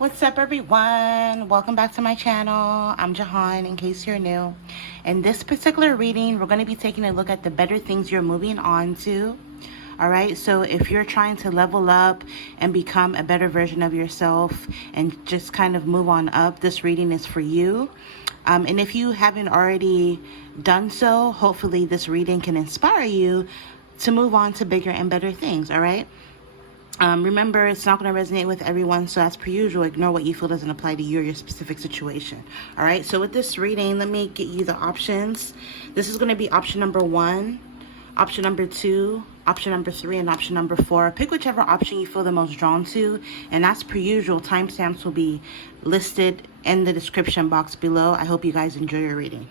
What's up, everyone? Welcome back to my channel. I'm Jehan, in case you're new. In this particular reading, we're going to be taking a look at the better things you're moving on to. All right, so if you're trying to level up and become a better version of yourself and just kind of move on up, this reading is for you. And if you haven't already done so, hopefully this reading can inspire you to move on to bigger and better things. All right. Remember, it's not going to resonate with everyone, so as per usual, ignore what you feel doesn't apply to you or your specific situation. All right, so with this reading, let me get you the options. This is going to be option number 1, option number 2, option number 3, and option number 4. Pick whichever option you feel the most drawn to, and as per usual, timestamps will be listed in the description box below. I hope you guys enjoy your reading.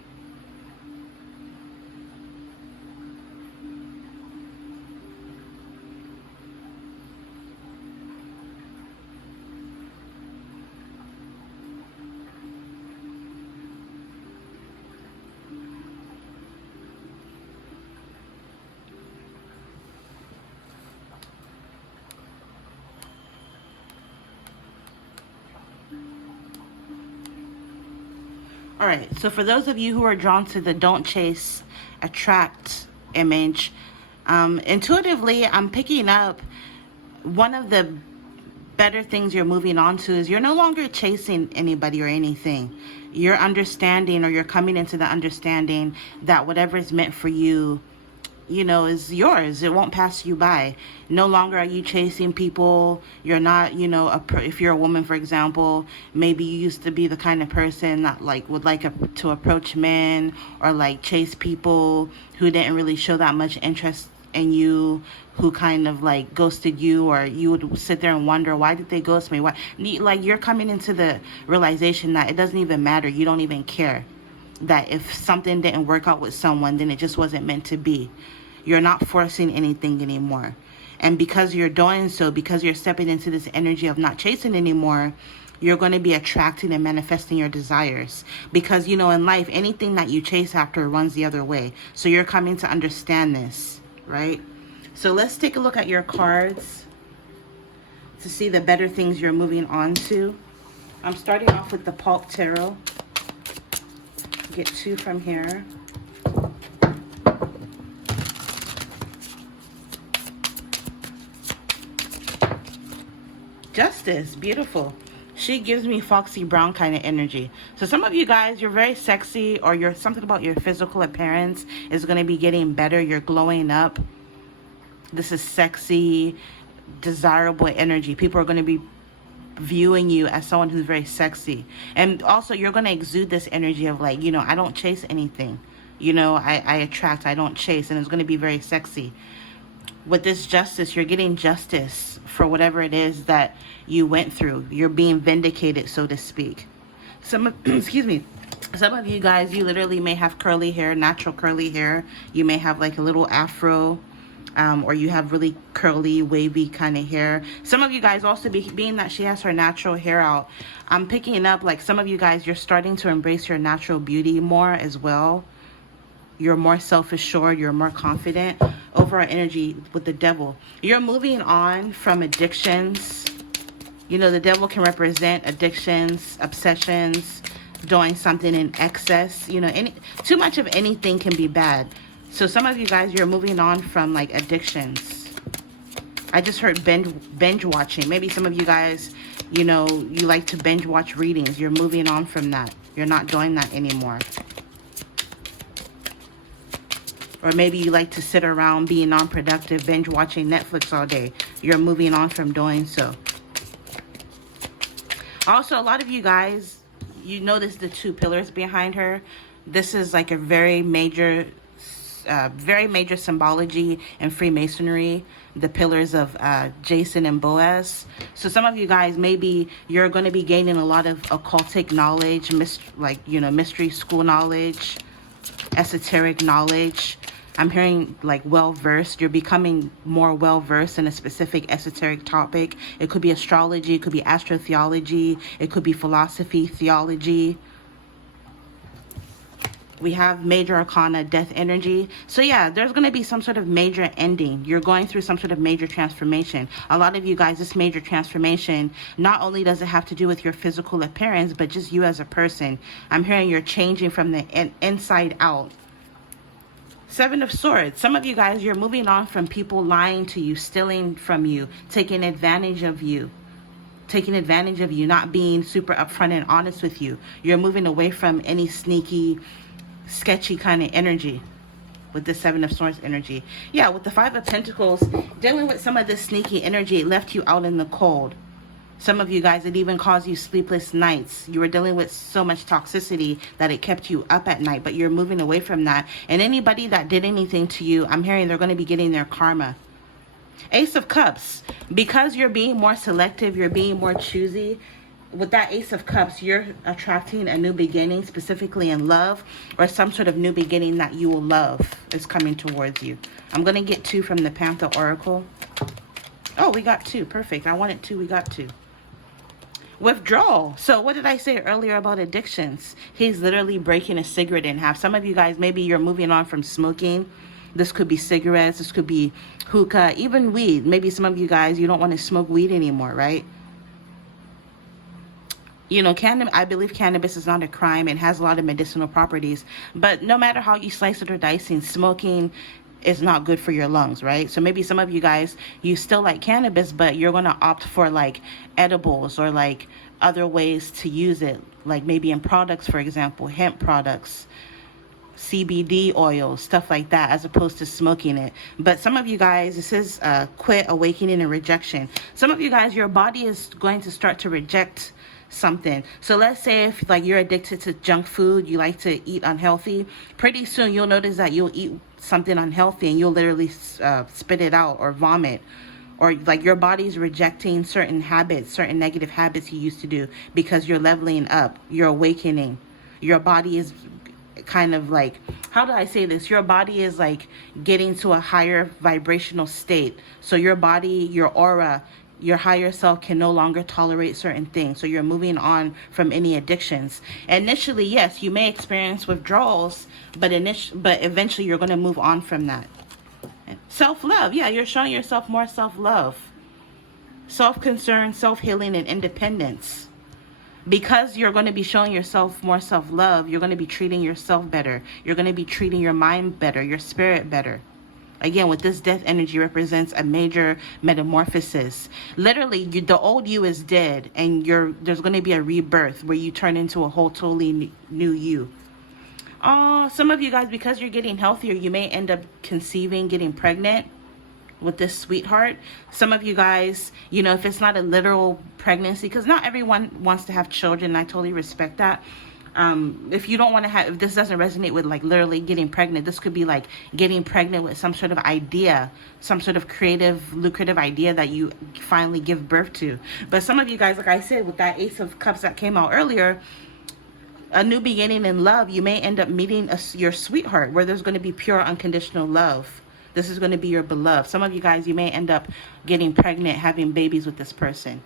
All right, so for those of you who are drawn to the don't chase, attract image, intuitively, I'm picking up one of the better things you're moving on to is you're no longer chasing anybody or anything. You're understanding, or you're coming into the understanding that whatever is meant for you, is yours. It won't pass you by. No longer are you chasing people. You're not, if you're a woman, for example, maybe you used to be the kind of person that would like to approach men or chase people who didn't really show that much interest in you, who kind of ghosted you, or you would sit there and wonder, why did they ghost me? Why? You're coming into the realization that it doesn't even matter. You don't even care. That if something didn't work out with someone, then it just wasn't meant to be. You're not forcing anything anymore. And because you're doing so, because you're stepping into this energy of not chasing anymore, you're going to be attracting and manifesting your desires. Because, in life, anything that you chase after runs the other way. So you're coming to understand this, right? So let's take a look at your cards to see the better things you're moving on to. I'm starting off with the Pulp Tarot. Get 2 from here. Justice, beautiful. She gives me Foxy Brown kind of energy. So some of you guys, you're very sexy, or you're something about your physical appearance is going to be getting better. You're glowing up. This is sexy, desirable energy. People are going to be viewing you as someone who's very sexy. And also you're going to exude this energy of I don't chase anything. I attract, I don't chase. And it's going to be very sexy. With this justice, you're getting justice for whatever it is that you went through. You're being vindicated, so to speak. Excuse me. Some of you guys, you literally may have curly hair, natural curly hair. You may have a little afro. Or you have really curly, wavy kind of hair. Some of you guys also, being that she has her natural hair out, I'm picking up some of you guys, you're starting to embrace your natural beauty more as well. You're more self-assured. You're more confident. Over our energy with the devil, you're moving on from addictions. The devil can represent addictions, obsessions, doing something in excess. Too much of anything can be bad. So some of you guys, you're moving on from addictions. I just heard binge watching. Maybe some of you guys, you like to binge watch readings. You're moving on from that. You're not doing that anymore. Or maybe you like to sit around being non-productive, binge watching Netflix all day. You're moving on from doing so. Also, a lot of you guys, you notice the 2 pillars behind her. This is a very major symbology in Freemasonry. The pillars of Jason and Boaz. So some of you guys, maybe you're going to be gaining a lot of occultic knowledge, mystery school knowledge, esoteric knowledge. I'm hearing well-versed. You're becoming more well-versed in a specific esoteric topic. It could be astrology, it could be astrotheology, it could be philosophy, theology. We have major arcana, death energy. So yeah, there's going to be some sort of major ending. You're going through some sort of major transformation. A lot of you guys, this major transformation, not only does it have to do with your physical appearance, but just you as a person. I'm hearing you're changing from the inside out. Seven of Swords. Some of you guys, you're moving on from people lying to you, stealing from you, taking advantage of you. Not being super upfront and honest with you. You're moving away from any sneaky, sketchy kind of energy with the Seven of Swords energy. Yeah, with the Five of Pentacles, dealing with some of this sneaky energy, it left you out in the cold. Some of you guys, it even caused you sleepless nights. You were dealing with so much toxicity that it kept you up at night, but you're moving away from that. And anybody that did anything to you, I'm hearing they're going to be getting their karma. Ace of Cups. Because you're being more selective, you're being more choosy. With that Ace of Cups, you're attracting a new beginning, specifically in love, or some sort of new beginning that you will love is coming towards you. I'm going to get 2 from the Panther Oracle. Oh, we got 2. Perfect. I wanted 2. We got 2. Withdrawal. So what did I say earlier about addictions? He's literally breaking a cigarette in half. Some of you guys, maybe you're moving on from smoking. This could be cigarettes. This could be hookah, even weed. Maybe some of you guys, you don't want to smoke weed anymore, right? You know, I believe cannabis is not a crime. It has a lot of medicinal properties. But no matter how you slice it or dice it, smoking is not good for your lungs, right? So maybe some of you guys, you still like cannabis, but you're going to opt for like edibles or like other ways to use it. Like maybe in products, for example, hemp products, CBD oil, stuff like that, as opposed to smoking it. But some of you guys, this is quit, awakening, and rejection. Some of you guys, your body is going to start to reject something. So let's say if like you're addicted to junk food, you like to eat unhealthy, pretty soon you'll notice that you'll eat something unhealthy and you'll literally spit it out or vomit, or like your body's rejecting certain habits, certain negative habits you used to do, because you're leveling up, you're awakening. Your body is kind of like, how do I say this? Your body is like getting to a higher vibrational state. So your body, your aura, your higher self can no longer tolerate certain things. So you're moving on from any addictions. Initially, yes, you may experience withdrawals, but eventually you're going to move on from that. Self-love. Yeah, you're showing yourself more self-love. Self-concern, self-healing, and independence. Because you're going to be showing yourself more self-love, you're going to be treating yourself better. You're going to be treating your mind better, your spirit better. Again, with this death energy represents a major metamorphosis. Literally, the old you is dead, and there's going to be a rebirth where you turn into a whole totally new you. Some of you guys, because you're getting healthier, you may end up conceiving, getting pregnant with this sweetheart. Some of you guys, you know, if it's not a literal pregnancy, because not everyone wants to have children, and I totally respect that. If you don't want to have, if this doesn't resonate with like literally getting pregnant, this could be like getting pregnant with some sort of idea, some sort of creative, lucrative idea that you finally give birth to. But some of you guys, like I said, with that Ace of Cups that came out earlier, a new beginning in love, you may end up meeting your sweetheart, where there's going to be pure unconditional love. This is going to be your beloved. Some of you guys, you may end up getting pregnant, having babies with this person.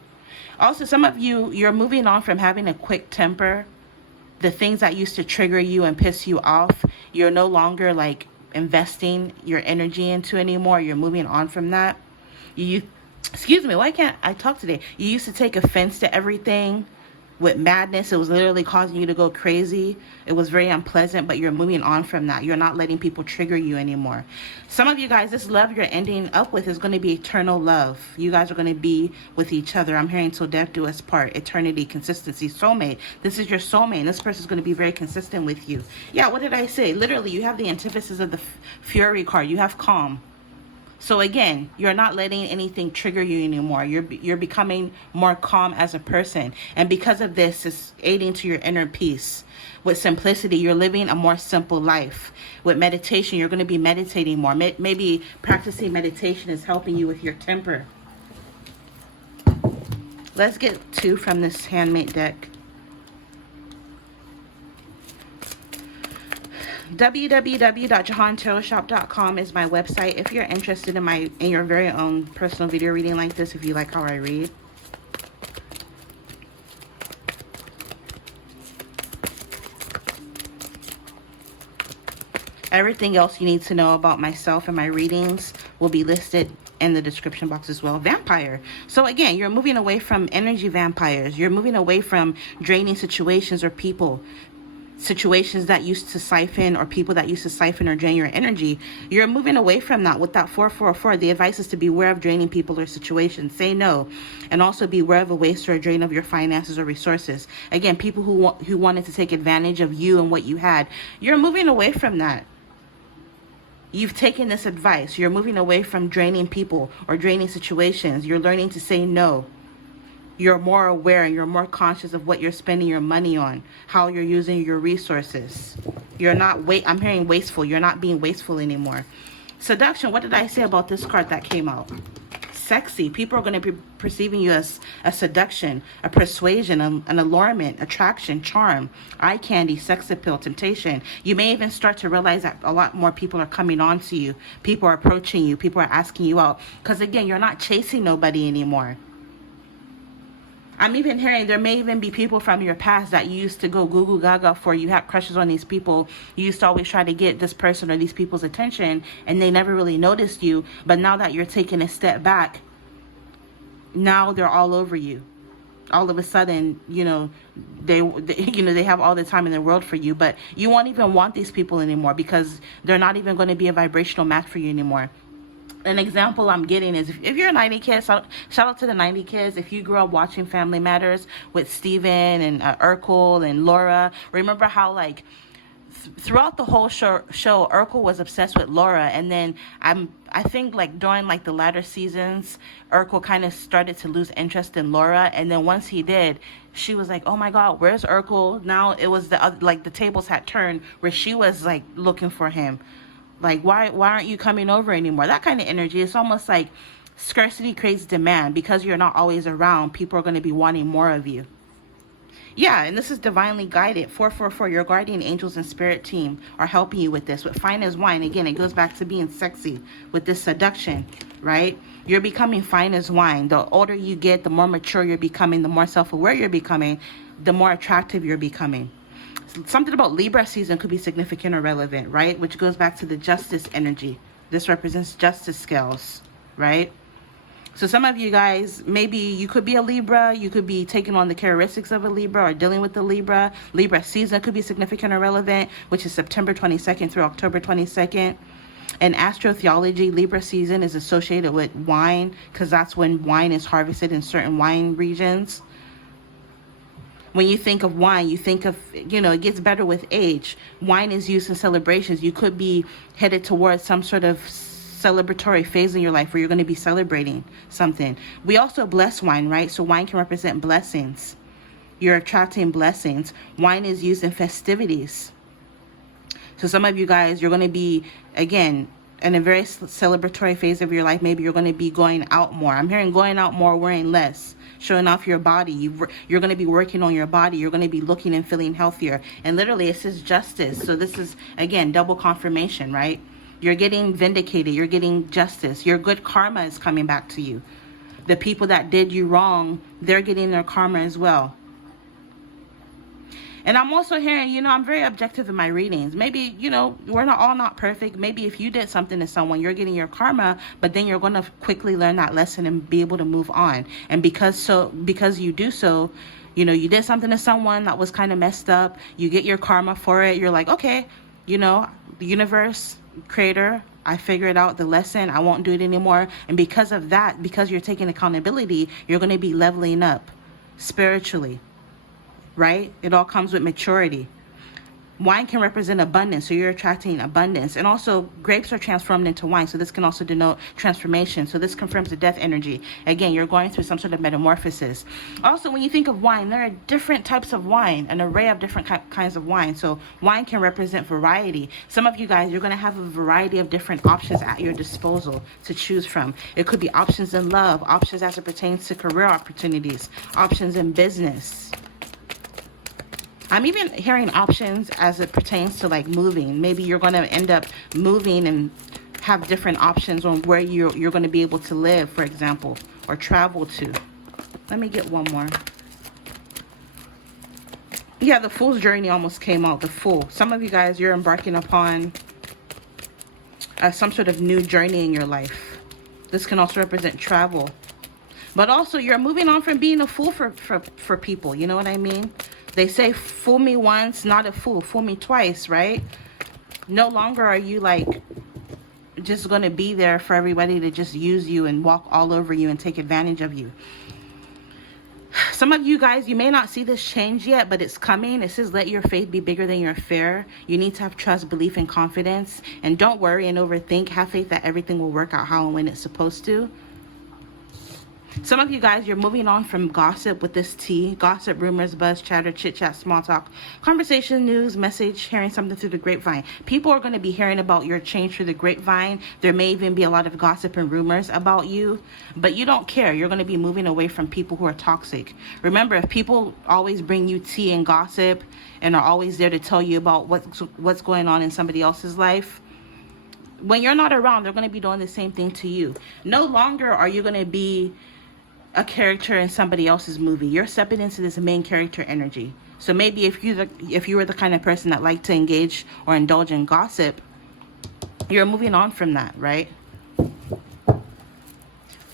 Also, some of you, you're moving on from having a quick temper. The things that used to trigger you and piss you off, you're no longer like investing your energy into anymore. You're moving on from that. Excuse me, why can't I talk today? You used to take offense to everything with madness. It was literally causing you to go crazy. It was very unpleasant, but you're moving on from that. You're not letting people trigger you anymore. Some of you guys, this love you're ending up with is going to be eternal love. You guys are going to be with each other. I'm hearing till death do us part, eternity, consistency, soulmate. This is your soulmate, and this person's going to be very consistent with you. Yeah, what did I say? Literally, you have the antithesis of the Fury card. You have calm. So again, you're not letting anything trigger you anymore. You're becoming more calm as a person. And because of this, it's aiding to your inner peace. With simplicity, you're living a more simple life. With meditation, you're going to be meditating more. Maybe practicing meditation is helping you with your temper. Let's get 2 from this handmade deck. www.jehantarotshop.com is my website if you're interested in your very own personal video reading like this, if you like how I read. Everything else you need to know about myself and my readings will be listed in the description box as well. Vampire. So again, you're moving away from energy vampires. You're moving away from draining situations or people. Situations that used to siphon, or people that used to siphon or drain your energy. You're moving away from that with that 444. The advice is to beware of draining people or situations. Say no. And also beware of a waste or a drain of your finances or resources. Again, people who wanted to take advantage of you and what you had. You're moving away from that. You've taken this advice. You're moving away from draining people or draining situations. You're learning to say no. You're more aware and you're more conscious of what you're spending your money on, how you're using your resources. You're not I'm hearing wasteful. You're not being wasteful anymore. Seduction. What did I say about this card that came out? Sexy. People are going to be perceiving you as a seduction, a persuasion, an allurement, attraction, charm, eye candy, sex appeal, temptation. You may even start to realize that a lot more people are coming on to you. People are approaching you. People are asking you out. Because again, you're not chasing nobody anymore. I'm even hearing there may even be people from your past that you used to go goo goo gaga for. You had crushes on these people. You used to always try to get this person or these people's attention, and they never really noticed you. But now that you're taking a step back, now they're all over you. All of a sudden, they have all the time in the world for you, but you won't even want these people anymore because they're not even going to be a vibrational match for you anymore. An example I'm getting is if you're a 90 kid, shout out to the 90 kids. If you grew up watching Family Matters with Steven and Urkel and Laura, remember how throughout the whole show, Urkel was obsessed with Laura, and then I think during the latter seasons, Urkel kind of started to lose interest in Laura, and then once he did, she was like, oh my God, where's Urkel? Now it was the tables had turned where she was looking for him. Why aren't you coming over anymore? That kind of energy. It's almost like scarcity creates demand. Because you're not always around, people are going to be wanting more of you. Yeah, and this is divinely guided. 444, your guardian angels and spirit team are helping you with this. With fine as wine, again, it goes back to being sexy with this seduction, right? You're becoming fine as wine. The older you get, the more mature you're becoming, the more self-aware you're becoming, the more attractive you're becoming. Something about Libra season could be significant or relevant, right? Which goes back to the justice energy. This represents justice scales, right? So some of you guys, maybe you could be a Libra. You could be taking on the characteristics of a Libra or dealing with the Libra. Libra season could be significant or relevant, which is September 22nd through October 22nd. In astrotheology, Libra season is associated with wine because that's when wine is harvested in certain wine regions. When you think of wine, you think of, it gets better with age. Wine is used in celebrations. You could be headed towards some sort of celebratory phase in your life where you're going to be celebrating something. We also bless wine, right? So wine can represent blessings. You're attracting blessings. Wine is used in festivities. So some of you guys, you're going to be, again, in a very celebratory phase of your life. Maybe you're going to be going out more. I'm hearing going out more, wearing less, showing off your body. You're going to be working on your body. You're going to be looking and feeling healthier. And literally, it says justice. So this is, again, double confirmation, right? You're getting vindicated. You're getting justice. Your good karma is coming back to you. The people that did you wrong, they're getting their karma as well. And I'm also hearing, I'm very objective in my readings. Maybe, we're not perfect. Maybe if you did something to someone, you're getting your karma, but then you're going to quickly learn that lesson and be able to move on. And because you do so, you did something to someone that was kind of messed up. You get your karma for it. You're like, okay, the universe, creator, I figured out the lesson. I won't do it anymore. And because of that, because you're taking accountability, you're going to be leveling up spiritually. Right? It all comes with maturity. Wine can represent abundance, so you're attracting abundance. And also, grapes are transformed into wine, so this can also denote transformation. So this confirms the death energy. Again, you're going through some sort of metamorphosis. Also, when you think of wine, there are different types of wine, an array of different kinds of wine. So wine can represent variety. Some of you guys, you're going to have a variety of different options at your disposal to choose from. It could be options in love, options as it pertains to career opportunities, options in business. I'm even hearing options as it pertains to moving. Maybe you're going to end up moving and have different options on where you're going to be able to live, for example, or travel to. Let me get one more. Yeah, the Fool's Journey almost came out. The Fool. Some of you guys, you're embarking upon some sort of new journey in your life. This can also represent travel. But also, you're moving on from being a fool for people. You know what I mean? They say, fool me once, not a fool. Fool me twice, right? No longer are you like just going to be there for everybody to just use you and walk all over you and take advantage of you. Some of you guys, you may not see this change yet, but it's coming. It says, let your faith be bigger than your fear. You need to have trust, belief, and confidence. And don't worry and overthink. Have faith that everything will work out how and when it's supposed to. Some of you guys, you're moving on from gossip with this T. Gossip, rumors, buzz, chatter, chit chat, small talk, conversation, news, message, hearing something through the grapevine. People are going to be hearing about your change through the grapevine. There may even be a lot of gossip and rumors about you, but you don't care. You're going to be moving away from people who are toxic. Remember, if people always bring you tea and gossip and are always there to tell you about what's going on in somebody else's life, when you're not around, they're going to be doing the same thing to you. No longer are you going to be a character in somebody else's movie. You're stepping into this main character energy. So maybe if you were the kind of person that liked to engage or indulge in gossip, you're moving on from that, right?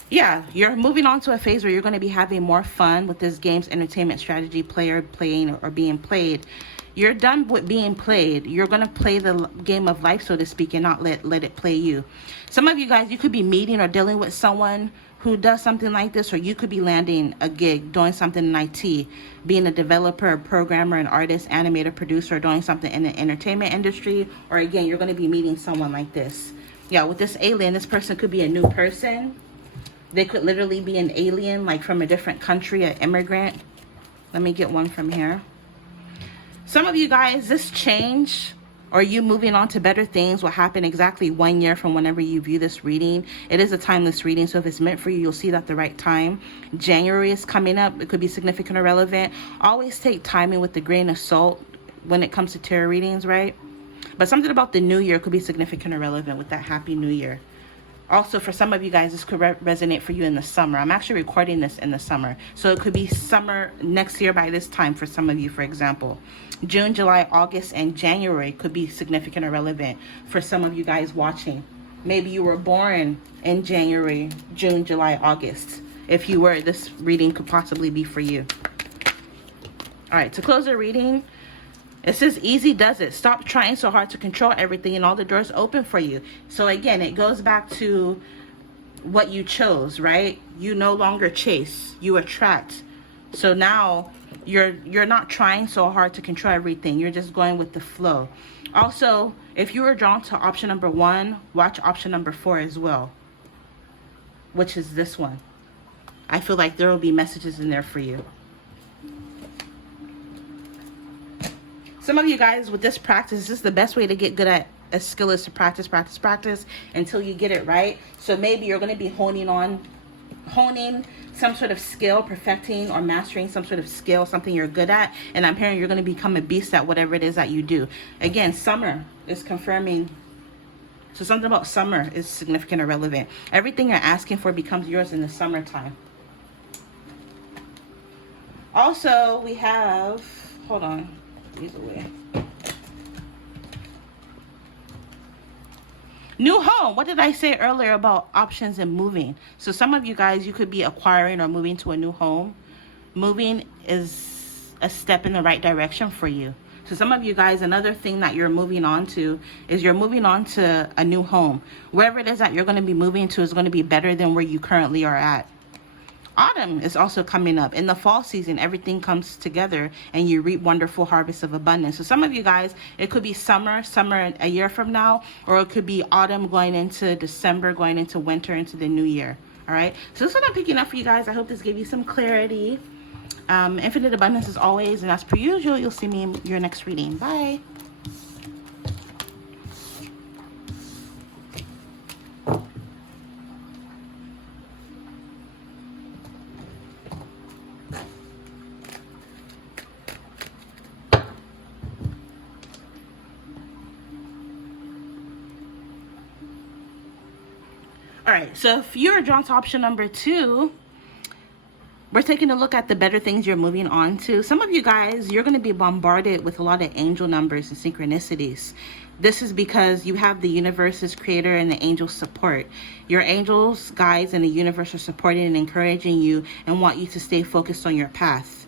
Yeah, you're moving on to a phase where you're going to be having more fun with this game's entertainment strategy, playing or being played. You're done with being played. You're going to play the game of life, so to speak, and not let it play you. Some of you guys, you could be meeting or dealing with someone who does something like this, or you could be landing a gig doing something in IT, being a developer, a programmer, an artist, animator, producer, doing something in the entertainment industry, or again, you're going to be meeting someone like this. Yeah, with this alien, this person could be a new person. They could literally be an alien, like from a different country, an immigrant. Let me get one from here. Some of you guys, this change or you moving on to better things will happen exactly 1 year from whenever you view this reading. It is a timeless reading, so if it's meant for you, you'll see it at the right time. January is coming up. It could be significant or relevant. Always take timing with a grain of salt when it comes to tarot readings, right? But something about the new year could be significant or relevant with that happy new year. Also, for some of you guys, this could resonate for you in the summer. I'm actually recording this in the summer. So it could be summer next year by this time for some of you, for example. June, July, August, and January could be significant or relevant for some of you guys watching. Maybe you were born in January, June, July, August. If you were, this reading could possibly be for you. All right, to close the reading, it says easy does it. Stop trying so hard to control everything and all the doors open for you. So again, it goes back to what you chose, right? You no longer chase, you attract. So now you're not trying so hard to control everything. You're just going with the flow. Also, if you were drawn to option number 1, watch option number 4 as well, which is this one. I feel like there will be messages in there for you. Some of you guys, with this practice, this is the best way to get good at a skill is to practice until you get it right. So maybe you're going to be honing some sort of skill, perfecting or mastering some sort of skill, something you're good at. And I'm hearing you're going to become a beast at whatever it is that you do. Again, summer is confirming. So something about summer is significant or relevant. Everything you're asking for becomes yours in the summertime. Also, we have, hold on. Away. New home. What did I say earlier about options and moving? So some of you guys, you could be acquiring or moving to a new home. Moving is a step in the right direction for you. So some of you guys, another thing that you're moving on to is you're moving on to a new home. Wherever it is that you're going to be moving to is going to be better than where you currently are at. Autumn is also coming up. In the fall season, everything comes together and you reap wonderful harvests of abundance. So some of you guys, it could be summer a year from now, or it could be autumn going into December, going into winter, into the new year. All right. So this is what I'm picking up for you guys. I hope this gave you some clarity. Infinite abundance as always. And as per usual, you'll see me in your next reading. Bye. All right, so if you're drawn to option number 2, we're taking a look at the better things you're moving on to. Some of you guys, you're going to be bombarded with a lot of angel numbers and synchronicities. This is because you have the universe's creator and the angels support. Your angels, guides, and the universe are supporting and encouraging you and want you to stay focused on your path.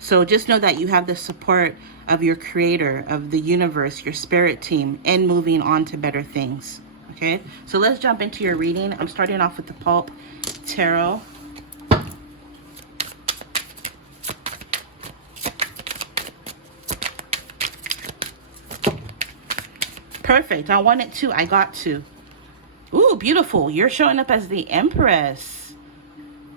So just know that you have the support of your creator, of the universe, your spirit team, and moving on to better things. Okay, so let's jump into your reading. I'm starting off with the Pulp Tarot. Perfect. I wanted to. I got to. Ooh, beautiful. You're showing up as the Empress.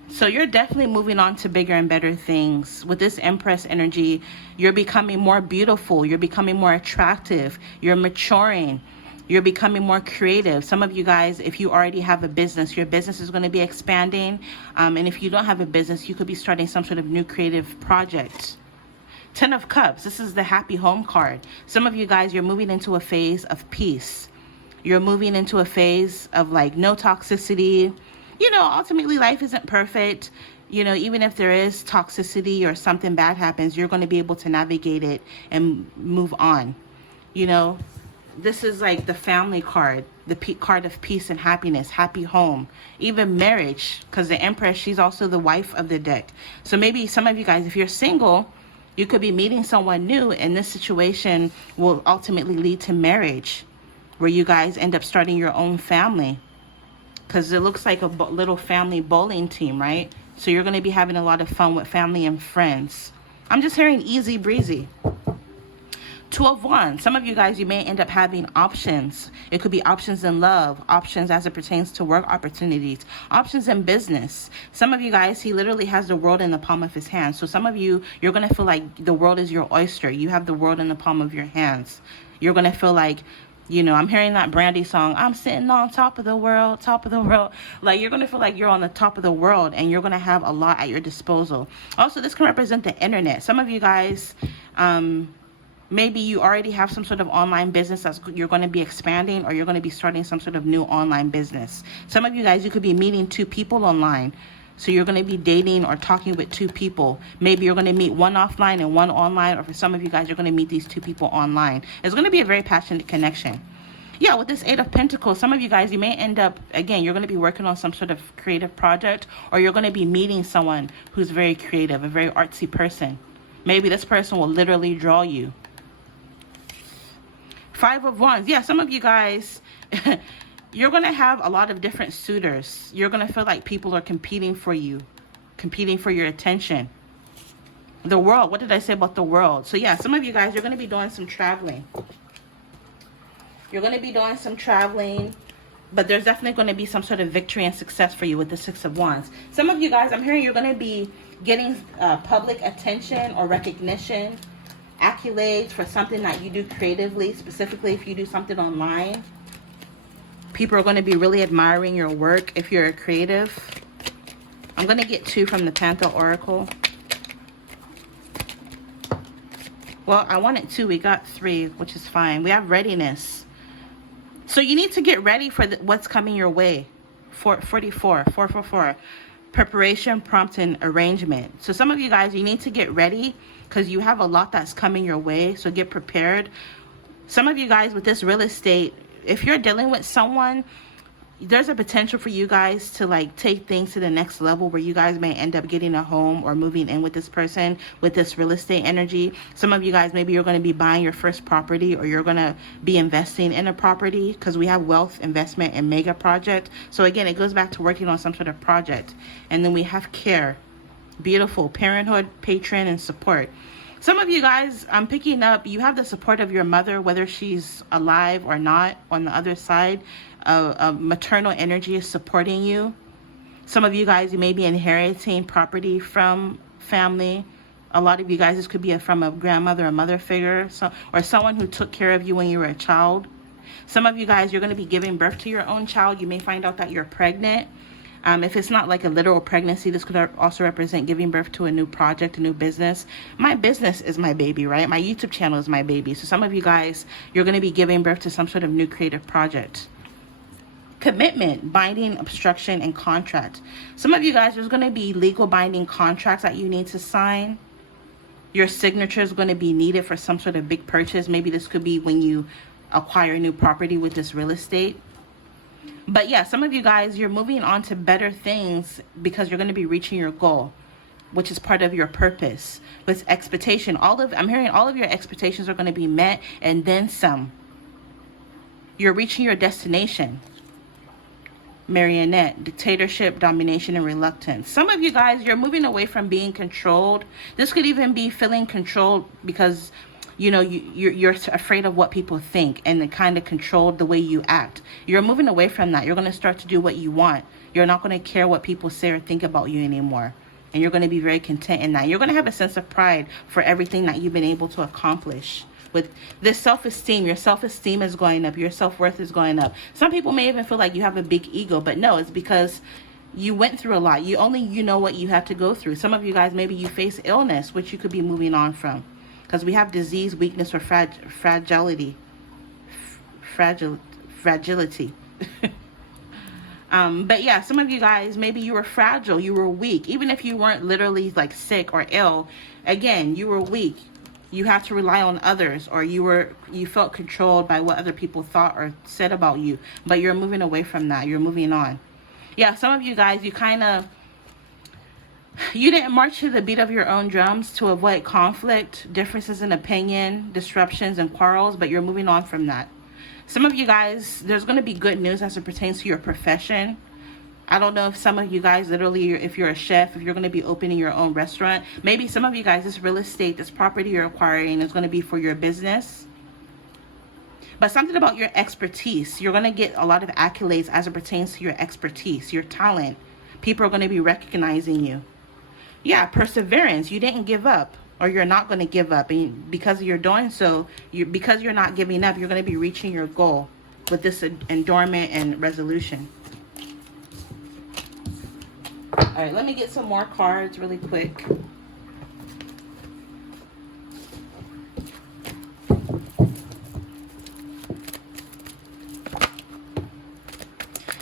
So you're definitely moving on to bigger and better things. With this Empress energy, you're becoming more beautiful. You're becoming more attractive. You're maturing. You're becoming more creative. Some of you guys, if you already have a business, your business is going to be expanding. And if you don't have a business, you could be starting some sort of new creative project. 10 of Cups. This is the happy home card. Some of you guys, you're moving into a phase of peace. You're moving into a phase of like no toxicity. You know, ultimately life isn't perfect. You know, even if there is toxicity or something bad happens, you're going to be able to navigate it and move on. You know, this is like the family card, the card of peace and happiness, happy home, even marriage, because the Empress, she's also the wife of the deck. So maybe some of you guys, if you're single, you could be meeting someone new, and this situation will ultimately lead to marriage, where you guys end up starting your own family. Because it looks like a little family bowling team, right? So you're going to be having a lot of fun with family and friends. I'm just hearing easy breezy. 2 of Wands. Some of you guys, you may end up having options. It could be options in love, options as it pertains to work opportunities, options in business. Some of you guys, he literally has the world in the palm of his hand. So some of you, you're going to feel like the world is your oyster. You have the world in the palm of your hands. You're going to feel like, you know, I'm hearing that Brandy song, I'm sitting on top of the world, top of the world. Like, you're going to feel like you're on the top of the world, and you're going to have a lot at your disposal. Also, this can represent the internet. Some of you guys, maybe you already have some sort of online business that you're going to be expanding, or you're going to be starting some sort of new online business. Some of you guys, you could be meeting 2 people online. So you're going to be dating or talking with 2 people. Maybe you're going to meet one offline and one online, or for some of you guys, you're going to meet these 2 people online. It's going to be a very passionate connection. Yeah, with this 8 of Pentacles, some of you guys, you may end up, again, you're going to be working on some sort of creative project, or you're going to be meeting someone who's very creative, a very artsy person. Maybe this person will literally draw you. 5 of Wands. Yeah, some of you guys, you're going to have a lot of different suitors. You're going to feel like people are competing for you, competing for your attention. The world. What did I say about the world? So yeah, some of you guys, you're going to be doing some traveling. You're going to be doing some traveling, but there's definitely going to be some sort of victory and success for you with the 6 of Wands. Some of you guys, I'm hearing you're going to be getting public attention or recognition, accolades for something that you do creatively, specifically if you do something online. People are going to be really admiring your work if you're a creative. I'm going to get 2 from the Panther Oracle. Well, I wanted 2. We got 3, which is fine. We have readiness. So you need to get ready for what's coming your way. 444. Preparation, prompt, and arrangement. So some of you guys, you need to get ready, because you have a lot that's coming your way. So get prepared. Some of you guys with this real estate, if you're dealing with someone, there's a potential for you guys to like take things to the next level, where you guys may end up getting a home or moving in with this person with this real estate energy. Some of you guys, maybe you're going to be buying your first property, or you're going to be investing in a property, because we have wealth, investment, and mega project. So again, it goes back to working on some sort of project. And then we have care. Beautiful. Parenthood, patron, and support. Some of you guys, I'm picking up, you have the support of your mother, whether she's alive or not. On the other side, maternal energy is supporting you. Some of you guys, you may be inheriting property from family. A lot of you guys, this could be from a grandmother, a mother figure, or someone who took care of you when you were a child. Some of you guys, you're going to be giving birth to your own child. You may find out that you're pregnant. If it's not like a literal pregnancy, this could also represent giving birth to a new project, a new business. My business is my baby, right? My YouTube channel is my baby. So some of you guys, you're going to be giving birth to some sort of new creative project. Commitment, binding, obstruction, and contract. Some of you guys, there's going to be legal binding contracts that you need to sign. Your signature is going to be needed for some sort of big purchase. Maybe this could be when you acquire new property with this real estate. But yeah, some of you guys, you're moving on to better things because you're going to be reaching your goal, which is part of your purpose. With expectation, I'm hearing all of your expectations are going to be met and then some. You're reaching your destination. Marionette, dictatorship, domination, and reluctance. Some of you guys, you're moving away from being controlled. This could even be feeling controlled because you're afraid of what people think, and it kind of controlled the way you act. You're moving away from that. You're going to start to do what you want. You're not going to care what people say or think about you anymore. And you're going to be very content in that. You're going to have a sense of pride for everything that you've been able to accomplish. With this self-esteem, your self-esteem is going up. Your self-worth is going up. Some people may even feel like you have a big ego, but no, it's because you went through a lot. You know what you have to go through. Some of you guys, maybe you face illness, which you could be moving on from. Because we have disease, weakness, or fragility. But yeah, some of you guys, maybe you were fragile, you were weak. Even if you weren't literally like sick or ill, again, you were weak. You have to rely on others, or you felt controlled by what other people thought or said about you. But you're moving away from that. You're moving on. Yeah, some of you guys, you didn't march to the beat of your own drums to avoid conflict, differences in opinion, disruptions, and quarrels, but you're moving on from that. Some of you guys, there's going to be good news as it pertains to your profession. I don't know if some of you guys, literally, if you're a chef, if you're going to be opening your own restaurant, maybe some of you guys, this real estate, this property you're acquiring is going to be for your business. But something about your expertise, you're going to get a lot of accolades as it pertains to your expertise, your talent. People are going to be recognizing you. Yeah, perseverance. You didn't give up, or you're not going to give up. And because you're doing so, because you're not giving up, you're going to be reaching your goal with this endowment and resolution. All right, let me get some more cards really quick.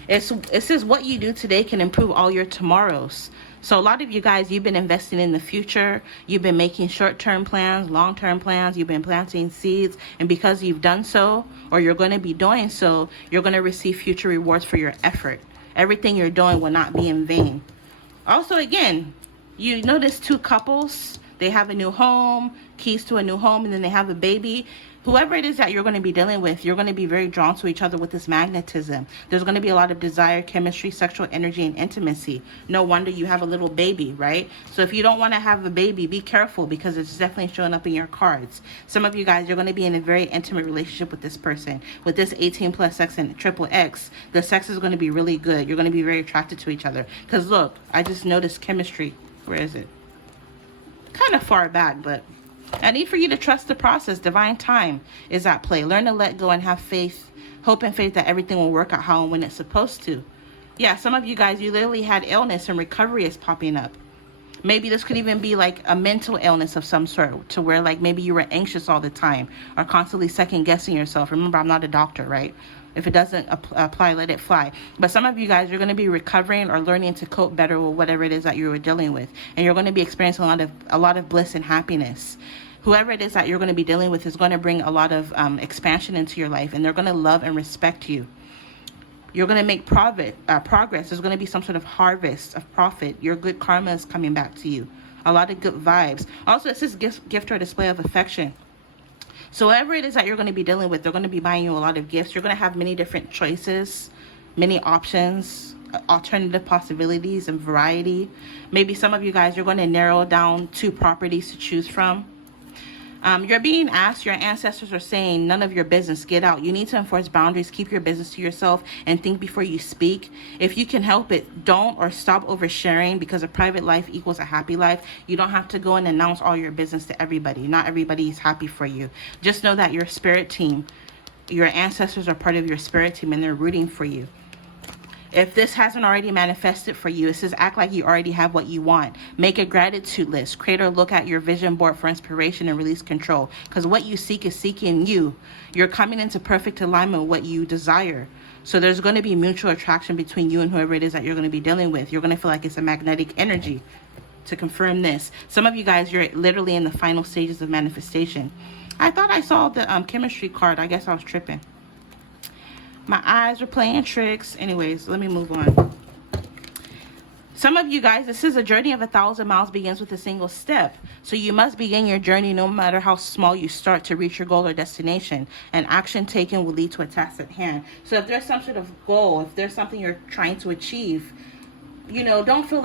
It says what you do today can improve all your tomorrows. So a lot of you guys, you've been investing in the future. You've been making short-term plans, long-term plans. You've been planting seeds. And because you've done so, or you're going to be doing so, you're going to receive future rewards for your effort. Everything you're doing will not be in vain. Also, again, you notice two couples. They have a new home, keys to a new home, and then they have a baby. Whoever it is that you're going to be dealing with, you're going to be very drawn to each other with this magnetism. There's going to be a lot of desire, chemistry, sexual energy, and intimacy. No wonder you have a little baby, right? So if you don't want to have a baby, be careful, because it's definitely showing up in your cards. Some of you guys, you're going to be in a very intimate relationship with this person. With this 18 plus sex and triple X, the sex is going to be really good. You're going to be very attracted to each other. Because look, I just noticed chemistry. Where is it? Kind of far back, but I need for you to trust the process. Divine time is at play. Learn to let go and have faith, hope and faith that everything will work out how and when it's supposed to. Yeah, some of you guys, you literally had illness and recovery is popping up. Maybe this could even be like a mental illness of some sort, to where like maybe you were anxious all the time or constantly second guessing yourself. Remember, I'm not a doctor, right? If it doesn't apply, let it fly. But some of you guys, you're going to be recovering or learning to cope better with whatever it is that you were dealing with. And you're going to be experiencing a lot of bliss and happiness. Whoever it is that you're going to be dealing with is going to bring a lot of expansion into your life. And they're going to love and respect you. You're going to make progress. There's going to be some sort of harvest of profit. Your good karma is coming back to you. A lot of good vibes. Also, it says gift or display of affection. So whatever it is that you're going to be dealing with, they're going to be buying you a lot of gifts. You're going to have many different choices, many options, alternative possibilities, and variety. Maybe some of you guys, you're going to narrow down 2 properties to choose from. You're being asked, your ancestors are saying, none of your business, get out. You need to enforce boundaries, keep your business to yourself, and think before you speak. If you can help it, don't or stop oversharing, because a private life equals a happy life. You don't have to go and announce all your business to everybody. Not everybody is happy for you. Just know that your spirit team, your ancestors are part of your spirit team, and they're rooting for you. If this hasn't already manifested for you, it says act like you already have what you want. Make a gratitude list. Create or look at your vision board for inspiration and release control. Because what you seek is seeking you. You're coming into perfect alignment with what you desire. So there's going to be mutual attraction between you and whoever it is that you're going to be dealing with. You're going to feel like it's a magnetic energy. To confirm this, some of you guys, you're literally in the final stages of manifestation. I thought I saw the chemistry card. I guess I was tripping. My eyes are playing tricks. Anyways, let me move on. Some of you guys, this is a journey of 1,000 miles begins with a single step. So you must begin your journey no matter how small you start to reach your goal or destination. And action taken will lead to a task at hand. So if there's some sort of goal, if there's something you're trying to achieve, you know, don't feel